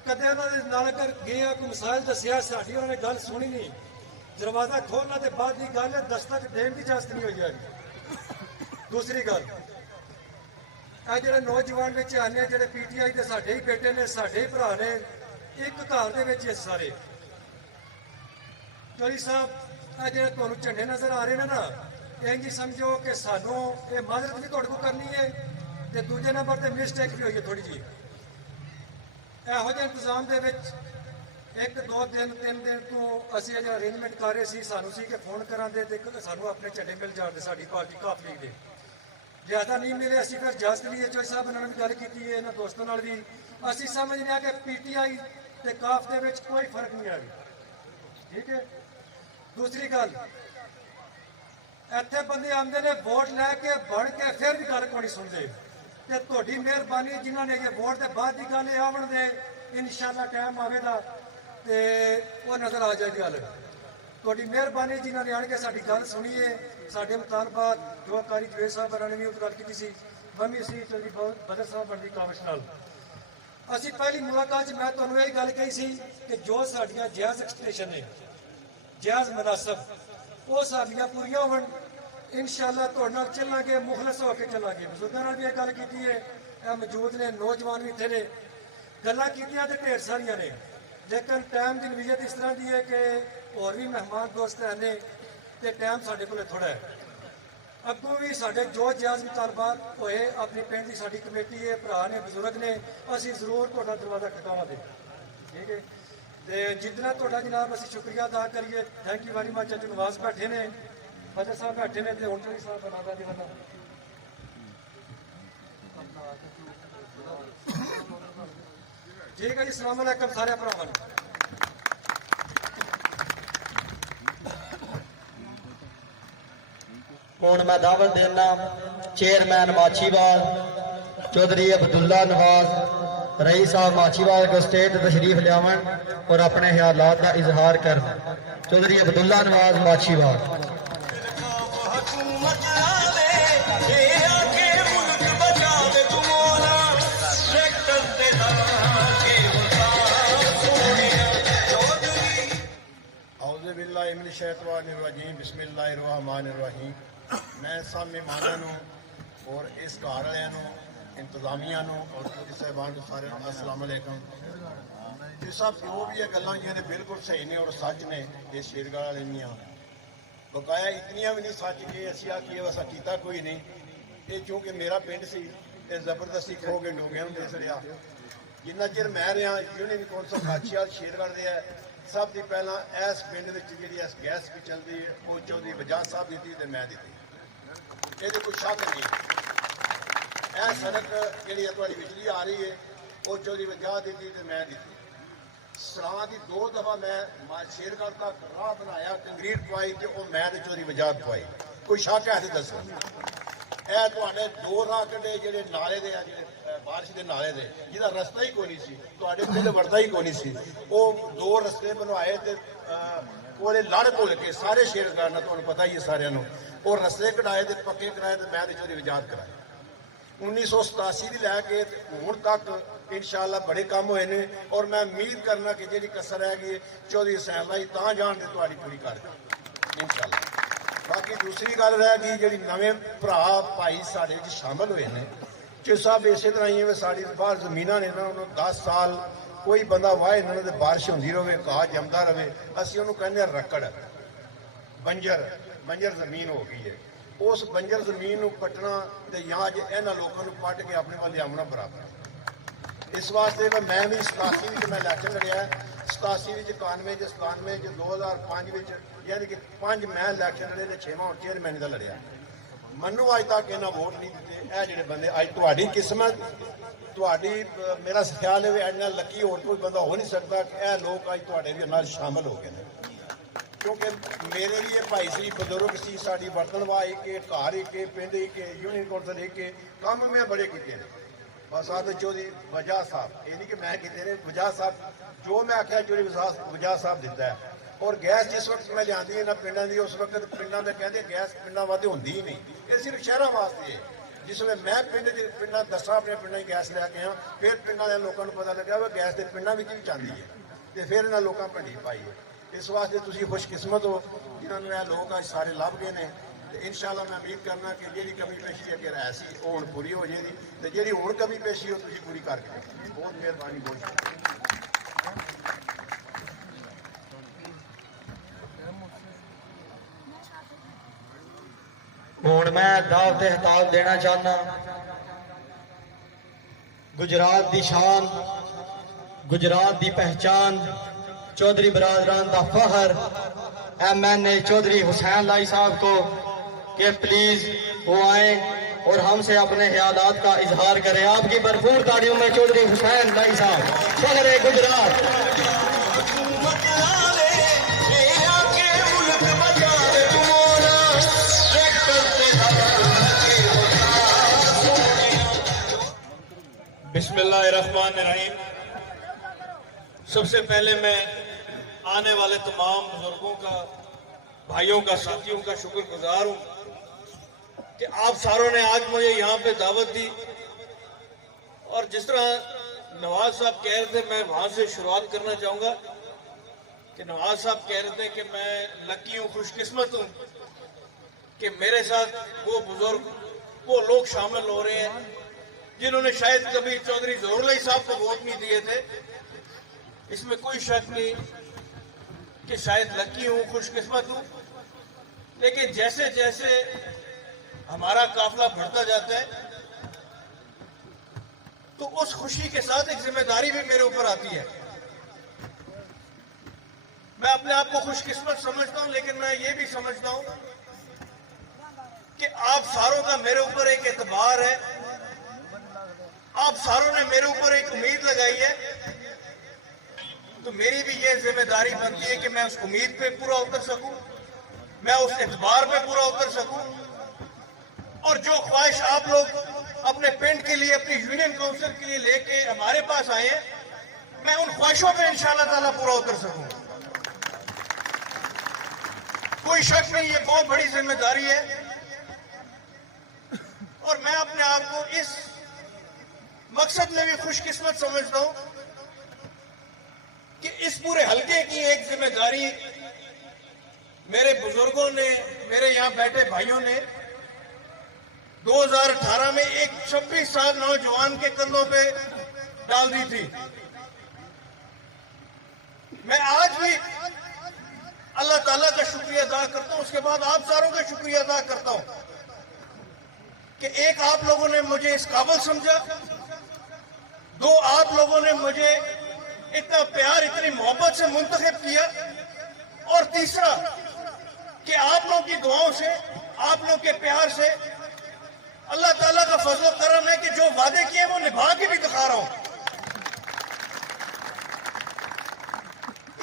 ਕਦੇ ਉਹਨਾਂ ਦੇ ਨਾਲ ਕਰ ਗਏ ਆ, ਕੋਈ ਮਸਾਇਲ ਦੱਸਿਆ, ਸਾਡੀ ਉਹਨਾਂ ਨੇ ਗੱਲ ਸੁਣੀ ਨਹੀਂ। ਦਰਵਾਜ਼ਾ ਖੋਲ੍ਹਣ ਦੇ ਬਾਅਦ ਦੀ ਗੱਲ ਹੈ, ਦਸਤਕ ਦੇਣ ਦੀ ਇਜਾਜ਼ਤ ਨਹੀਂ ਹੋਈ ਹੈ। ਦੂਸਰੀ ਗੱਲ, ਇਹ ਜਿਹੜੇ ਨੌਜਵਾਨ ਵਿੱਚ ਆਨੇ ਜਿਹੜੇ ਪੀਟੀਆਈ ਦੇ ਸਾਡੇ ਹੀ ਬੇਟੇ ਨੇ, ਸਾਡੇ ਹੀ ਭਰਾ ਨੇ, ਇੱਕ ਘਰ ਦੇ ਵਿੱਚ ਇਹ ਸਾਰੇ ਚੌਧਰੀ ਸਾਹਿਬ ਇਹ ਜਿਹੜੇ ਤੁਹਾਨੂੰ ਝੰਡੇ ਨਜ਼ਰ ਆ ਰਹੇ ਨੇ ਨਾ, ਇੰਝ ਸਮਝੋ ਕਿ ਸਾਨੂੰ ਇਹ ਮਾਜ਼ਰਤ ਵੀ ਤੁਹਾਡੇ ਕੋਲ ਕਰਨੀ ਹੈ ਤੇ ਦੂਜੇ ਨੰਬਰ ਤੇ ਮਿਸਟੇਕ ਵੀ ਹੋਈ ਹੈ ਥੋੜੀ ਜਿਹੀ। ਇਹੋ ਜਿਹੇ ਇੰਤਜ਼ਾਮ ਦੇ ਵਿੱਚ 1 2 ਦਿਨ 3 ਦਿਨ ਤੋਂ ਅਸੀਂ ਇਹ ਅਰੇਂਜਮੈਂਟ ਕਰ ਰਹੇ ਸੀ। ਸਾਨੂੰ ਸੀ ਕਿ ਫੋਨ ਕਰਾਂਦੇ ਤੇ ਸਾਨੂੰ ਆਪਣੇ ਝੰਡੇ ਮਿਲ ਜਾਣਦੇ, ਸਾਡੀ ਪਾਰਟੀ ਕਾਫ ਲੀਗ ਦੇ। ਜ਼ਿਆਦਾ ਨਹੀਂ ਮਿਲੇ, ਅਸੀਂ ਫਿਰ ਇਜਾਜ਼ਤ ਲਈ ਚੌਧਰੀ ਸਾਹਿਬ ਨਾਲ ਵੀ ਗੱਲ ਕੀਤੀ ਹੈ, ਇਹਨਾਂ ਦੋਸਤਾਂ ਨਾਲ ਵੀ। ਅਸੀਂ ਸਮਝਦੇ ਹਾਂ ਕਿ ਪੀਟੀਆਈ ਤੇ ਕਾਫ ਦੇ ਵਿੱਚ ਕੋਈ ਫਰਕ ਨਹੀਂ ਆ ਰਿਹਾ, ਠੀਕ ਹੈ। ਦੂਸਰੀ ਗੱਲ, ਇੱਥੇ ਬੰਦੇ ਆਉਂਦੇ ਨੇ ਵੋਟ ਲੈ ਕੇ ਬਣ ਕੇ ਫਿਰ ਵੀ ਗੱਲ ਕੋਈ ਨਹੀਂ ਸੁਣਦੇ। ਤੇ ਤੁਹਾਡੀ ਮਿਹਰਬਾਨੀ ਜਿਨ੍ਹਾਂ ਨੇ ਇਹ ਵੋਟ ਦੇ ਬਾਅਦ ਦੀ ਗੱਲ ਆਵਣ ਦੇ, ਇਨਸ਼ਾਅੱਲਾ ਟਾਈਮ ਆਵੇਗਾ ਤੇ ਉਹ ਨਜ਼ਰ ਆ ਜਾਏਗੀ ਗੱਲ। ਤੁਹਾਡੀ ਮਿਹਰਬਾਨੀ ਜਿਨ੍ਹਾਂ ਨੇ ਆਣ ਕੇ ਸਾਡੀ ਗੱਲ ਸੁਣੀਏ, ਸਾਡੇ ਮੁਤਾਲਬਾਤ ਜੋ ਕਾਰੀ ਜਵੇਦ ਸਾਹਿਬ ਨੇ ਵੀ ਉਹ ਗੱਲ ਕੀਤੀ ਸੀ, ਮੰਮੀ ਸੀ ਚੌਧਰੀ ਬਦਰ ਸਾਹਿਬ ਬਣਦੀ ਕਾਵਸ਼ ਨਾਲ। ਅਸੀਂ ਪਹਿਲੀ ਮੁਲਾਕਾਤ 'ਚ ਮੈਂ ਤੁਹਾਨੂੰ ਇਹ ਗੱਲ ਕਹੀ ਸੀ ਕਿ ਜੋ ਸਾਡੀਆਂ ਜਾਇਜ਼ ਐਕਸਪੈਕਟੇਸ਼ਨ ਨੇ, ਜਾਇਜ਼ ਮੁਨਾਸਬ, ਉਹ ਸਾਡੀਆਂ ਪੂਰੀਆਂ ਹੋਣ। ਇਨਸ਼ਾਅੱਲਾ ਤੁਹਾਡੇ ਨਾਲ ਚੱਲਾਂਗੇ, ਮੁਖਲਸ ਹੋ ਕੇ ਚੱਲਾਂਗੇ। ਬਜ਼ੁਰਗਾਂ ਨਾਲ ਵੀ ਇਹ ਗੱਲ ਕੀਤੀ ਹੈ, ਇਹ ਮੌਜੂਦ ਨੇ, ਨੌਜਵਾਨ ਵੀ ਇੱਥੇ ਨੇ, ਗੱਲਾਂ ਕੀਤੀਆਂ ਤੇ ਢੇਰ ਸਾਰੀਆਂ ਨੇ, ਲੇਕਿਨ ਟਾਈਮ ਦੀ ਨਵੀਅਤ ਇਸ ਤਰ੍ਹਾਂ ਦੀ ਹੈ ਕਿ ਹੋਰ ਵੀ ਮਹਿਮਾਨ ਦੋਸਤ ਨੇ ਤੇ ਟਾਈਮ ਸਾਡੇ ਕੋਲ ਥੋੜਾ ਹੈ। ਅੱਗੋਂ ਵੀ ਸਾਡੇ ਜੋ ਜਾਇਜ਼ ਮੁਤਾਲਬਾਤ ਹੋਏ, ਆਪਣੀ ਪਿੰਡ ਦੀ ਸਾਡੀ ਕਮੇਟੀ ਹੈ, ਭਰਾ ਨੇ, ਬਜ਼ੁਰਗ ਨੇ, ਅਸੀਂ ਜ਼ਰੂਰ ਤੁਹਾਡਾ ਦਰਵਾਜ਼ਾ ਖਟਕਾਵਾਂਗੇ, ਠੀਕ ਹੈ। ਤੇ ਜਿੱਦਣਾ ਤੁਹਾਡਾ ਜਨਾਬ ਅਸੀਂ ਸ਼ੁਕਰੀਆ ਅਦਾ ਕਰੀਏ। Thank you very much. ਅੱਜ ਨਵਾਜ਼ ਬੈਠੇ ਨੇ, ਫਜ਼ਲ ਸਾਹਿਬ ਬੈਠੇ ਨੇ ਤੇ ਹੁਣ ਚੌਧਰੀ ਸਾਹਿਬ ਬਨਾਦਾ ਜੀ ਬੰਦਾ। ਠੀਕ ਹੈ ਜੀ, ਅਸਲਾਮ ਅਲੈਕਮ ਸਾਰੇ ਭਰਾਵਾਂ ਨੂੰ। ਹੁਣ ਮੈਂ ਦਾਵਤ ਦੇਣਾ ਚੇਅਰਮੈਨ ਮਾਛੀਵਾਲ चौधरी अब्दुल्ला नवाज रईस साहब माछीवाल को स्टेज तशरीफ लियावन और अपने ख्यालात का इजहार कर। चौधरी अब्दुल्ला नवाज माछीवाल। बिस्मिल्लाहिर्रहमानिर्रहीम। मैं सब मेहमानों और इस घर वालों इंतजामिया और साहबान सारे अस्सलाम वालेकुम। ये सब जो भी है गल्लां ये बिल्कुल सही ने और सच ने। ये शेरगढ़ वाले दियां बकाया इतनियां भी नहीं सच कि असी आखिए वसा किया कोई नहीं। ये चूँकि मेरा पिंड सी जबरदस्ती खो के डोगियां दे छड़िया। जिन्ना चिर मैं रहा यूनियन कौंसल काछीवाल शेरगढ़ दे है सब की पहला इस पिंड में जी गैस भी चलती है वो चौधरी वजाद साहब दी तो मैं दी। ये कोई शक नहीं। यह सड़क जी बिजली आ रही है वो चौधरी वजाद दी तो मैं दी। ਸਰਾਂ ਦੀ 2 ਦਫਾ ਮੈਂ ਸ਼ੇਰਗੜ੍ਹ ਤੱਕ ਰਾਹ ਬਣਾਇਆ, ਕੰਕਰੀਟ ਪਵਾਈ ਤੇ ਉਹ ਮੈਂ ਤੇ ਚੋਰੀ ਵਜਾਤ ਪਵਾਈ। ਕੋਈ ਸ਼ੱਕ ਹੈ ਤੇ ਦੱਸੋ। ਇਹ ਤੁਹਾਡੇ 2 ਰਾਹ ਕੱਢੇ ਜਿਹੜੇ ਨਾਲੇ ਦੇ ਆ, ਜਿਹੜੇ ਬਾਰਿਸ਼ ਦੇ ਨਾਲੇ ਦੇ, ਜਿਹਦਾ ਰਸਤਾ ਹੀ ਕੋਈ ਨਹੀਂ ਸੀ, ਤੁਹਾਡੇ ਪਿੰਡ ਵੜਦਾ ਹੀ ਕੋਈ ਨਹੀਂ ਸੀ, ਉਹ 2 ਰਸਤੇ ਬਣਵਾਏ ਤੇ ਕੋਲੇ ਲੜ ਘੁਲ ਕੇ ਸਾਰੇ ਸ਼ੇਰਗੜ੍ਹ ਨਾਲ, ਤੁਹਾਨੂੰ ਪਤਾ ਹੀ ਹੈ ਸਾਰਿਆਂ ਨੂੰ, ਉਹ ਰਸਤੇ ਕਢਾਏ ਤੇ ਪੱਕੇ ਕਰਾਏ ਤੇ ਮੈਂ ਤੇ ਚੋਰੀ ਵਜਾਤ ਕਰਾਏ। 1987 ਦੀ ਲੈ ਕੇ ਹੁਣ ਤੱਕ ਇਨਸ਼ਾਅੱਲਾ ਬੜੇ ਕੰਮ ਹੋਏ ਨੇ, ਔਰ ਮੈਂ ਉਮੀਦ ਕਰਨਾ ਕਿ ਜਿਹੜੀ ਕਸਰ ਹੈਗੀ ਚੌਧਰੀ ਹੁਸੈਨ ਲਾਈ ਤਾਂ ਜਾਣ ਤੇ ਤੁਹਾਡੀ ਪੂਰੀ ਕਰ ਦੇ ਇਨਸ਼ਾਅੱਲਾ। ਬਾਕੀ ਦੂਸਰੀ ਗੱਲ ਰਹਿ ਗਈ, ਜਿਹੜੀ ਨਵੇਂ ਭਰਾ ਭਾਈ ਸਾਡੇ ਵਿੱਚ ਸ਼ਾਮਲ ਹੋਏ ਨੇ, ਚੇ ਸਾਹਿਬ ਇਸੇ ਤਰ੍ਹਾਂ ਹੀ ਸਾਡੀ ਬਾਹਰ ਜ਼ਮੀਨਾਂ ਨੇ ਨਾ, ਉਹਨੂੰ 10 ਸਾਲ ਕੋਈ ਬੰਦਾ ਵਾਹੇ ਇਹਨਾਂ ਤੇ ਬਾਰਿਸ਼ ਹੁੰਦੀ ਰਹੇ, ਘਾਹ ਜੰਮਦਾ ਰਹੇ, ਅਸੀਂ ਉਹਨੂੰ ਕਹਿੰਦੇ ਹਾਂ ਰੱਕੜ, ਬੰਜਰ ਜ਼ਮੀਨ ਹੋ ਗਈ ਹੈ। ਉਸ ਬੰਜਰ ਜ਼ਮੀਨ ਨੂੰ ਪੱਟਣਾ ਤੇ ਜਾਂ ਅੱਜ ਇਹਨਾਂ ਲੋਕਾਂ ਨੂੰ ਪੱਟ ਕੇ ਆਪਣੇ ਵੱਲ ਲਿਆਉਣਾ ਬਰਾਬਰ। ਇਸ ਵਾਸਤੇ ਮੈਂ ਵੀ 87 ਵਿੱਚ ਮੈਂ ਇਲੈਕਸ਼ਨ ਲੜਿਆ, 87 ਵਿੱਚ 91 ਚ 97 ਚ 2005 ਵਿੱਚ, ਯਾਨੀ ਕਿ 5 ਮੈਂ ਇਲੈਕਸ਼ਨ ਲੜੇ ਤੇ 6ਵਾਂ ਹੁਣ ਚੇਅਰਮੈਨ ਦਾ ਲੜਿਆ। ਮੈਨੂੰ ਅੱਜ ਤੱਕ ਇਹਨਾਂ ਵੋਟ ਨਹੀਂ ਦਿੱਤੇ। ਇਹ ਜਿਹੜੇ ਬੰਦੇ, ਅੱਜ ਤੁਹਾਡੀ ਕਿਸਮਤ, ਤੁਹਾਡੀ ਮੇਰਾ ਖਿਆਲ ਹੈ ਇੰਨਾ ਲੱਕੀ ਹੋਰ ਕੋਈ ਬੰਦਾ ਹੋ ਨਹੀਂ ਸਕਦਾ ਕਿ ਇਹ ਲੋਕ ਅੱਜ ਤੁਹਾਡੇ ਵੀ ਨਾਲ ਸ਼ਾਮਲ ਹੋ ਗਏ ਨੇ, ਕਿਉਂਕਿ ਮੇਰੇ ਵੀ ਇਹ ਭਾਈ ਸੀ, ਬਜ਼ੁਰਗ ਸੀ, ਸਾਡੀ ਵਰਤਣਵਾ ਇੱਕ, ਘਰ ਇੱਕ, ਪਿੰਡ ਇੱਕ, ਯੂਨੀਅਨ ਕੌਂਸਲ ਇੱਕ, ਕੰਮ ਮੈਂ ਬੜੇ ਕੀਤੇ ਨੇ। ਬਸ ਆਹ ਚੌਧਰੀ ਵਜਾ ਸਾਹਿਬ, ਇਹ ਨਹੀਂ ਕਿ ਮੈਂ ਕੀਤੇ ਨੇ, ਵਜਾ ਸਾਹਿਬ ਜੋ ਮੈਂ ਆਖਿਆ ਚੌਧਰੀ ਵਜਾ ਸਾਹਿਬ ਦਿੱਤਾ ਹੈ। ਔਰ ਗੈਸ ਜਿਸ ਵਕਤ ਮੈਂ ਲਿਆਂਦੀ ਇਹਨਾਂ ਪਿੰਡਾਂ ਦੀ, ਉਸ ਵਕਤ ਪਿੰਡਾਂ ਦੇ ਕਹਿੰਦੇ ਗੈਸ ਪਿੰਡਾਂ ਵਾਸਤੇ ਹੁੰਦੀ ਹੀ ਨਹੀਂ, ਇਹ ਸਿਰਫ ਸ਼ਹਿਰਾਂ ਵਾਸਤੇ ਹੈ। ਜਿਸ ਵੇਲੇ ਮੈਂ ਪਿੰਡਾਂ ਦੱਸਾਂ ਆਪਣੇ ਪਿੰਡਾਂ ਦੀ ਗੈਸ ਲੈ ਕੇ ਆ, ਫਿਰ ਪਿੰਡਾਂ ਦੇ ਲੋਕਾਂ ਨੂੰ ਪਤਾ ਲੱਗਿਆ ਵੀ ਗੈਸ ਦੇ ਪਿੰਡਾਂ ਵਿੱਚ ਵੀ ਜਾਂਦੀ ਹੈ, ਤੇ ਫਿਰ ਇਹਨਾਂ ਲੋਕਾਂ ਭੰਡੀ ਪਾਈ ਹੈ। ਇਸ ਵਾਸਤੇ ਤੁਸੀਂ ਖੁਸ਼ਕਿਸਮਤ ਹੋ ਜਿਨ੍ਹਾਂ ਨੂੰ ਇਹ ਲੋਕ ਅੱਜ ਸਾਰੇ ਲੱਭ ਗਏ ਨੇ, ਤੇ ਇਨਸ਼ਾਅੱਲਾ ਮੈਂ ਉਮੀਦ ਕਰਨਾ ਕਿ ਜਿਹੜੀ ਕਮੀ ਪੇਸ਼ੀ ਅੱਗੇ ਰਹਿ ਸੀ ਉਹ ਹੁਣ ਪੂਰੀ ਹੋ ਜਾਏਗੀ, ਤੇ ਜਿਹੜੀ ਹੁਣ ਕਮੀ ਪੇਸ਼ੀ ਉਹ ਤੁਸੀਂ ਪੂਰੀ ਕਰਕੇ। ਬਹੁਤ ਮਿਹਰਬਾਨੀ, ਬਹੁਤ ਸ਼ੁਕਰੀਆ। ਹੁਣ ਮੈਂ ਦਾਵਤ ਖਿਤਾਬ ਦੇਣਾ ਚਾਹੁੰਦਾ। ਗੁਜਰਾਤ ਦੀ ਸ਼ਾਨ, ਗੁਜਰਾਤ ਦੀ ਪਹਿਚਾਨ, चौधरी बरादरान का फखर MNA चौधरी हुसैन लाई साहब को कि प्लीज वो आए और हमसे अपने ख्यालात का इजहार करें। आपकी भरपूर तालियों में चौधरी हुसैन लाई साहब, फखर गुजरात। बिस्मिल्लाहिर्रहमानिर्रहीम। सबसे पहले मैं आने वाले तमाम बुजुर्गों का, भाइयों का, साथियों का शुक्रगुजार हूं कि आप सारों ने आज मुझे यहाँ पे दावत दी। और जिस तरह नवाज साहब कह रहे थे, मैं वहां से शुरुआत करना चाहूंगा कि नवाज साहब कह रहे थे कि मैं लकी हूं, खुशकिस्मत हूं कि मेरे साथ वो बुजुर्ग, वो लोग शामिल हो रहे हैं जिन्होंने शायद कभी चौधरी ज़ोहर साहब को वोट नहीं दिए थे। इसमें कोई शक नहीं कि शायद लकी हूं, खुशकिस्मत हूं, लेकिन जैसे जैसे हमारा काफिला बढ़ता जाता है तो उस खुशी के साथ एक जिम्मेदारी भी मेरे ऊपर आती है। मैं अपने आप को खुशकिस्मत समझता हूं, लेकिन मैं ये भी समझता हूं कि आप सारों का मेरे ऊपर एक एतबार है, आप सारों ने मेरे ऊपर एक उम्मीद लगाई है, तो मेरी भी ये जिम्मेदारी बनती है कि मैं उस उम्मीद पे पूरा उतर सकूं, मैं उस एतबार पे पूरा उतर सकूं, और जो ख्वाहिश आप लोग अपने पिंड के लिए, अपनी यूनियन काउंसिल के लिए लेके हमारे पास आए हैं, मैं उन ख्वाहिशों पे इंशाअल्लाह ताला पूरा उतर सकूं। कोई शक नहीं, ये बहुत बड़ी जिम्मेदारी है और मैं अपने आप को इस मकसद में भी खुशकिस्मत समझता हूं कि इस पूरे हलके की एक जिम्मेदारी मेरे बुजुर्गों ने, मेरे यहां बैठे भाइयों ने 2018 में एक 26 साल नौजवान के कंधों पे डाल दी थी। मैं आज भी अल्लाह ताला का शुक्रिया अदा करता हूं, उसके बाद आप सारों का शुक्रिया अदा करता हूं कि एक आप लोगों ने मुझे इस काबिल समझा, दो आप लोगों ने मुझे इतना प्यार, इतनी मोहब्बत से मुंतखब किया, और तीसरा कि आप लोगों की दुआओं से, आप लोगों के प्यार से अल्लाह ताला का फजल करम है कि जो वादे किए वो निभा के भी दिखा रहा हूं।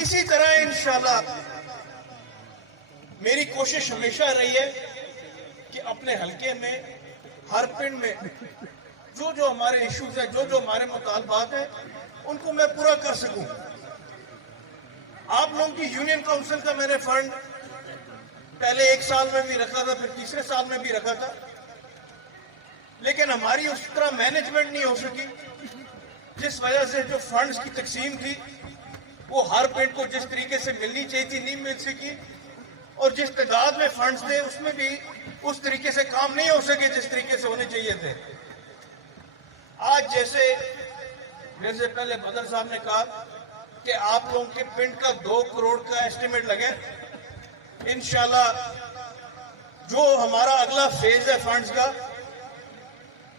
इसी तरह इंशाल्लाह मेरी कोशिश हमेशा रही है कि अपने हलके में हर पिंड में जो जो हमारे इश्यूज है, जो जो हमारे मुतालबात है, उनको मैं पूरा कर सकूं। आप लोगों की यूनियन काउंसिल का मैंने फंड पहले 1 साल में भी रखा था, फिर तीसरे साल में भी रखा था, लेकिन हमारी उस तरह मैनेजमेंट नहीं हो सकी, जिस वजह से जो फंड्स की तकसीम थी वो हर पिंड को जिस तरीके से मिलनी चाहिए थी नहीं मिल सकी, और जिस तादाद में फंड्स थे उसमें भी उस तरीके से काम नहीं हो सके जिस तरीके से होने चाहिए थे। आज जैसे मेरे से पहले बदर साहब ने कहा कि आप लोगों के पिंड का 2 करोड़ का एस्टिमेट लगे, इंशाल्लाह जो हमारा अगला फेज है फंड्स का,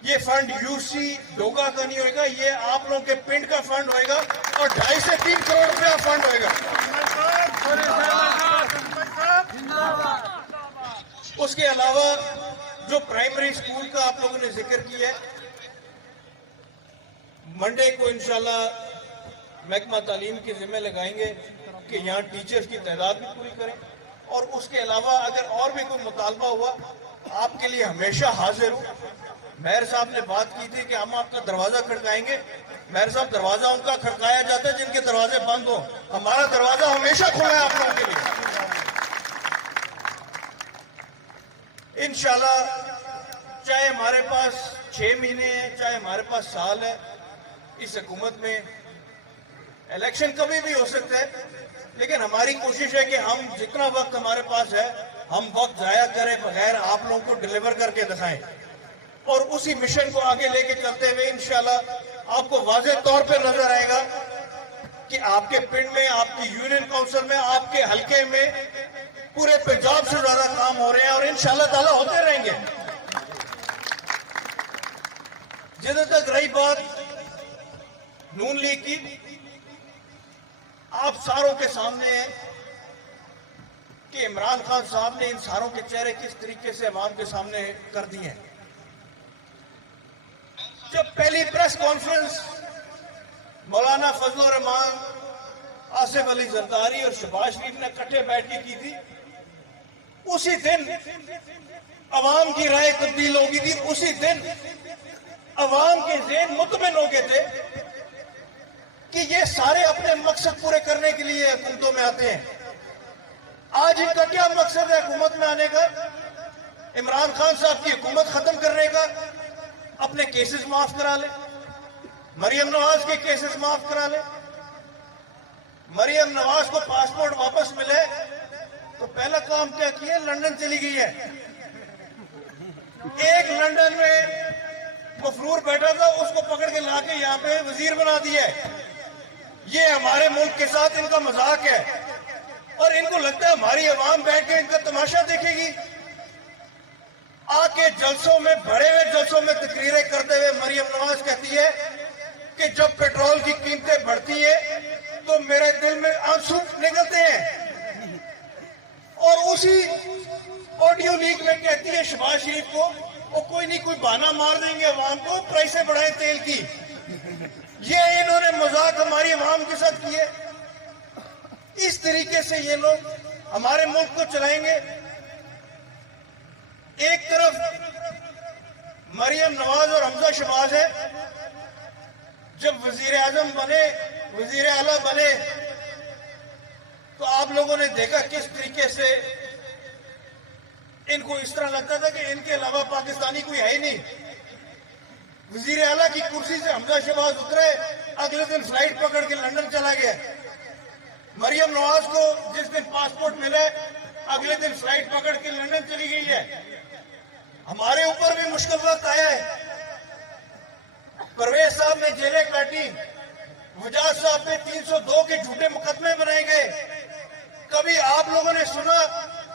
ये फंड यूसी डोगा का नहीं होगा, ये आप लोगों के पिंड का फंड होएगा और 2.5 से 3 करोड़ रुपया फंड होएगा। उसके अलावा जो प्राइमरी स्कूल का आप लोगों ने जिक्र किया है, मंडे को इंशाल्लाह महकमा तालीम के जिम्मे लगाएंगे कि यहाँ टीचर्स की तादाद भी पूरी करें, और उसके अलावा अगर और भी कोई मुतालबा हुआ आपके लिए हमेशा हाजिर हूँ। मेयर साहब ने बात की थी कि हम आपका दरवाजा खड़काएंगे। मेयर साहब, दरवाजा उनका खड़काया जाता है जिनके दरवाजे बंद हो, हमारा दरवाजा हमेशा खुला है आप लोगों के लिए। इंशाल्लाह चाहे हमारे पास 6 महीने हैं, चाहे हमारे पास साल है, इस हुकूमत में इलेक्शन कभी भी हो सकता है, लेकिन हमारी कोशिश है कि हम जितना वक्त हमारे पास है हम वक्त जाया करें बगैर आप लोगों को डिलीवर करके दिखाएं, और उसी मिशन को आगे लेके चलते हुए इंशाल्लाह आपको वाज़ेह तौर पे नजर आएगा कि आपके पिंड में, आपकी यूनियन काउंसिल में, आपके हलके में पूरे पंजाब से ज्यादा काम हो रहे हैं और इंशाल्लाह ताला होते रहेंगे। जिधर तक रही बात नून लीग की, आप सारों के सामने है कि इमरान खान साहब ने इन सारों के चेहरे किस तरीके से अवाम के सामने कर दिए हैं। जब पहली प्रेस कॉन्फ्रेंस मौलाना फजलुर रहमान, आसिफ अली जरदारी और शहबाज शरीफ ने इकट्ठे बैठ के की थी, उसी दिन अवाम की राय तब्दील हो गई थी, उसी दिन अवाम के ज़हन मुतमिन हो गए थे कि ये सारे अपने मकसद पूरे करने के लिए हुकूमतों में आते हैं। आज इनका क्या मकसद है हुकूमत में आने का? इमरान खान साहब की हुकूमत खत्म करने का। अपने केसेस माफ करा ले, मरियम नवाज के केसेस माफ करा ले। मरियम नवाज को पासपोर्ट वापस मिले तो पहला काम क्या किया? लंदन चली गई है। एक लंदन में मफरूर बैठा था, उसको पकड़ के लाके यहाँ पे वजीर बना दिया है। ये हमारे मुल्क के साथ इनका मजाक है, और इनको लगता है हमारी आवाम बैठ के इनका तमाशा देखेगी। आके जलसों में, बड़े हुए जलसों में तकरीरें करते हुए मरियम नवाज कहती है कि जब पेट्रोल की कीमतें बढ़ती है तो मेरे दिल में आंसू निकलते हैं, और उसी ऑडियो लीक में कहती है शहबाज शरीफ को, वो कोई नहीं, कोई बहाना मार देंगे अवाम को, प्राइसें बढ़ाएं तेल की। ये इन्होंने मजाक हमारी अवाम के साथ किए। इस तरीके से ये लोग हमारे मुल्क को चलाएंगे। एक तरफ मरियम नवाज और हमजा शहबाज है, जब वजीर आजम बने, वजीर आला बने, तो आप लोगों ने देखा किस तरीके से इनको इस तरह लगता था कि इनके अलावा पाकिस्तानी कोई है ही नहीं। वजीर आला की कुर्सी से हमजा शहबाज उतरे, अगले दिन फ्लाइट पकड़ के लंदन चला गया। मरियम नवाज को जिस दिन पासपोर्ट मिला, अगले दिन फ्लाइट पकड़ के लंदन चली गई है। हमारे ऊपर भी मुश्किल वक्त आया है। परवेज साहब ने जेलें काटी, वजाद साहब पे 302 के झूठे मुकदमे बनाए गए। कभी आप लोगों ने सुना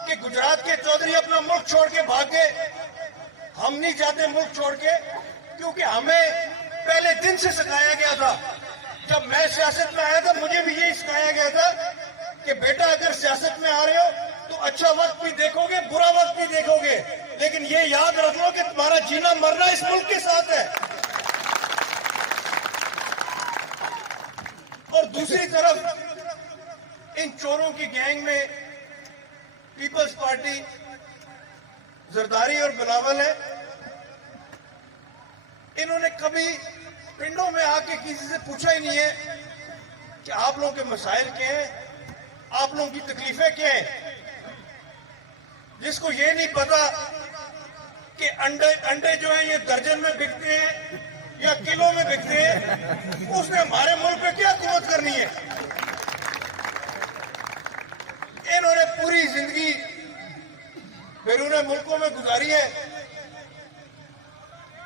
कि गुजरात के चौधरी अपना मुल्क छोड़ के भाग गए? हम नहीं जाते मुल्क छोड़ के, क्योंकि हमें पहले दिन से सिखाया गया था। जब मैं सियासत में आया था मुझे भी यही सिखाया गया था कि बेटा अगर सियासत में आ रहे हो तो अच्छा वक्त भी देखोगे, बुरा वक्त भी देखोगे, लेकिन ये याद रख लो कि तुम्हारा जीना मरना इस मुल्क के साथ है। और दूसरी तरफ इन चोरों की गैंग में पीपल्स पार्टी, जरदारी और बिलावल है। इन्होंने कभी पिंडों में आके किसी से पूछा ही नहीं है कि आप लोगों के मसाइल क्या हैं, आप लोगों की तकलीफें क्या हैं। जिसको ये नहीं पता कि अंडे जो है ये दर्जन में बिकते हैं या किलो में बिकते हैं, उसने हमारे मुल्क पे क्या हुकूमत करनी है। इन्होंने पूरी जिंदगी बैरून मुल्कों में गुजारी है।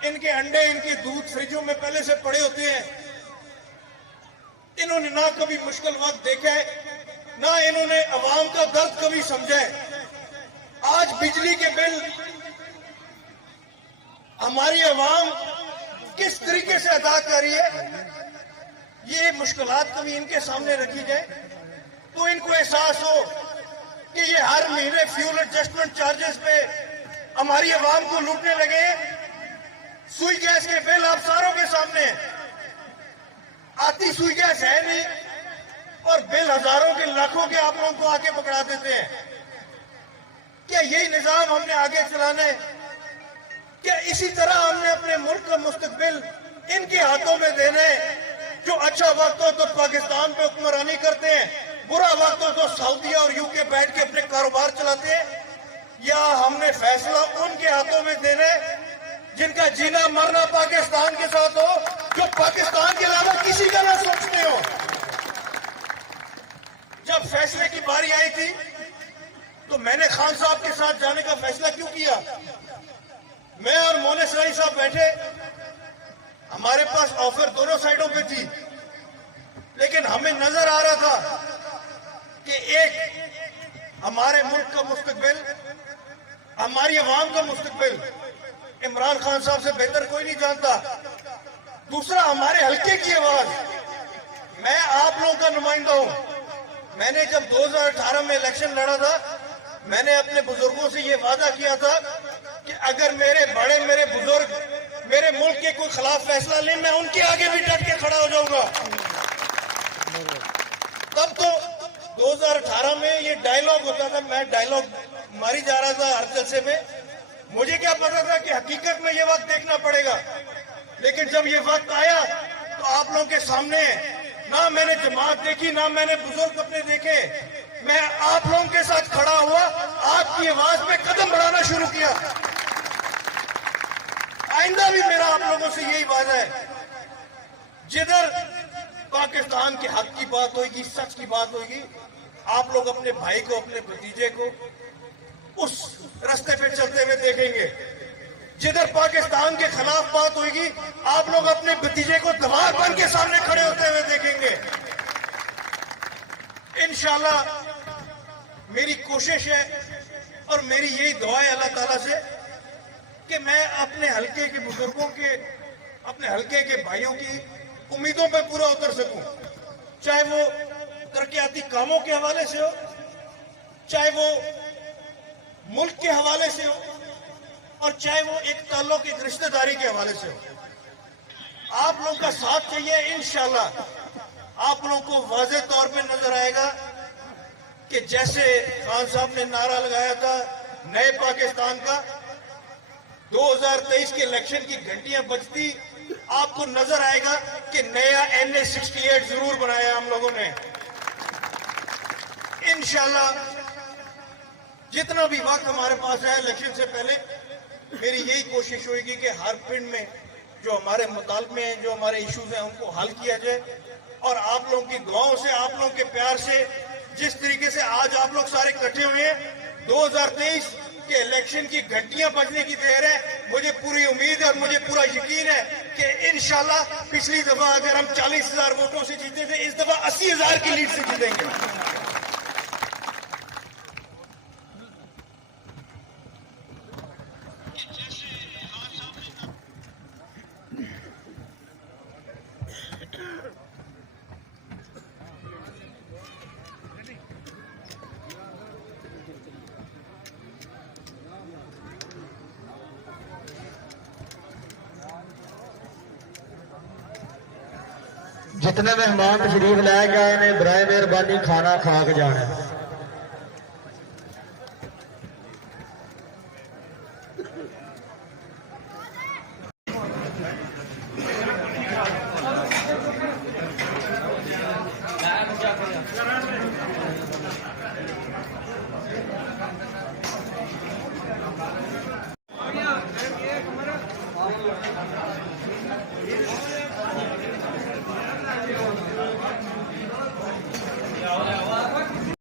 इनके अंडे, इनके दूध फ्रिजों में पहले से पड़े होते हैं। इन्होंने ना कभी मुश्किल वक्त देखा है, ना इन्होंने अवाम का दर्द कभी समझा है। आज बिजली के बिल हमारी अवाम किस तरीके से अदा कर रही है, ये मुश्किलात कभी इनके सामने रखी जाए तो इनको एहसास हो कि ये हर महीने फ्यूल एडजस्टमेंट चार्जेस पे हमारी अवाम को लूटने लगे हैं। सुई गैस के बिल आप सारों के सामने आती सुई गैस है नहीं और बिल हजारों के लाखों के आप लोगों को आके पकड़ा देते हैं। क्या यही निजाम हमने आगे चलाना है? क्या इसी तरह हमने अपने मुल्क का मुस्तकबिल इनके हाथों में देना है, जो अच्छा वक्त हो तो पाकिस्तान पे हुक्मरानी करते हैं, बुरा वक्त हो तो सऊदी और यूके बैठ के अपने कारोबार चलाते हैं? या हमने फैसला उनके हाथों में देना है जिनका जीना मरना पाकिस्तान के साथ हो, जो पाकिस्तान के अलावा किसी का ना सोचते हो? जब फैसले की बारी आई थी तो मैंने खान साहब के साथ जाने का फैसला क्यों किया? मैं और मोने सराई साहब बैठे, हमारे पास ऑफर दोनों साइडों पे थी, लेकिन हमें नजर आ रहा था कि एक हमारे मुल्क का मुस्तकबिल, हमारी अवाम का मुस्तकबिल इमरान खान साहब से बेहतर कोई नहीं जानता। दूसरा, हमारे हल्के की आवाज। मैं आप लोगों का नुमाइंदा हूं। मैंने जब 2018 में इलेक्शन लड़ा था, मैंने अपने बुजुर्गों से ये वादा किया था कि अगर मेरे बुजुर्ग मेरे मुल्क के कोई खिलाफ फैसला ले, मैं उनके आगे भी डट के खड़ा हो जाऊंगा। तब तो 2018 में ये डायलॉग होता था, मैं डायलॉग मारी जा रहा था हर जलसे में। मुझे क्या पता था कि हकीकत में ये वक्त देखना पड़ेगा। लेकिन जब ये वक्त आया तो आप लोगों के सामने ना मैंने जमात देखी, ना मैंने बुजुर्ग अपने देखे, मैं आप लोगों के साथ खड़ा हुआ, आपकी आवाज पे कदम बढ़ाना शुरू किया। आइंदा भी मेरा आप लोगों से यही वादा है, जिधर पाकिस्तान के हक की बात होगी, सच की बात होगी, आप लोग अपने भाई को, अपने भतीजे को उस रास्ते पे चलते हुए देखेंगे। जिधर पाकिस्तान के खिलाफ बात होगी, आप लोग अपने भतीजे को दीवार बन के सामने खड़े होते हुए देखेंगे। इंशाल्लाह मेरी कोशिश है और मेरी यही दुआ है अल्लाह ताला से कि मैं अपने हल्के के बुजुर्गों के, अपने हल्के के भाइयों की उम्मीदों पे पूरा उतर सकूं, चाहे वो तरक्याती कामों के हवाले से हो, चाहे वो मुल्क के हवाले से हो, और चाहे वो एक ताल्लुक, एक रिश्तेदारी के हवाले से हो। आप लोगों का साथ चाहिए। इंशाल्लाह आप लोगों को वाज़ेह तौर पे नजर आएगा कि जैसे खान साहब ने नारा लगाया था नए पाकिस्तान का, 2023 के इलेक्शन की घंटियां बजती आपको नजर आएगा कि नया NA 68 जरूर बनाया हम लोगों ने। इंशाल्लाह जितना भी वक्त हमारे पास है इलेक्शन से पहले, मेरी यही कोशिश होगी कि हर पिंड में जो हमारे मुतालबे हैं, जो हमारे इश्यूज हैं, उनको हल किया जाए। और आप लोगों की दुआओं से, आप लोगों के प्यार से, जिस तरीके से आज आप लोग सारे इकट्ठे हुए हैं, 2023 के इलेक्शन की घंटियां बजने की देर है। मुझे पूरी उम्मीद है और मुझे पूरा यकीन है कि इंशाल्लाह पिछली दफा अगर हम 40,000 वोटों से जीते थे, इस दफा 80,000 की लीड से जीतेंगे। जितने मेहमान तशरीफ लैके आए ने बराए मेहरबानी खाना खा के जाना।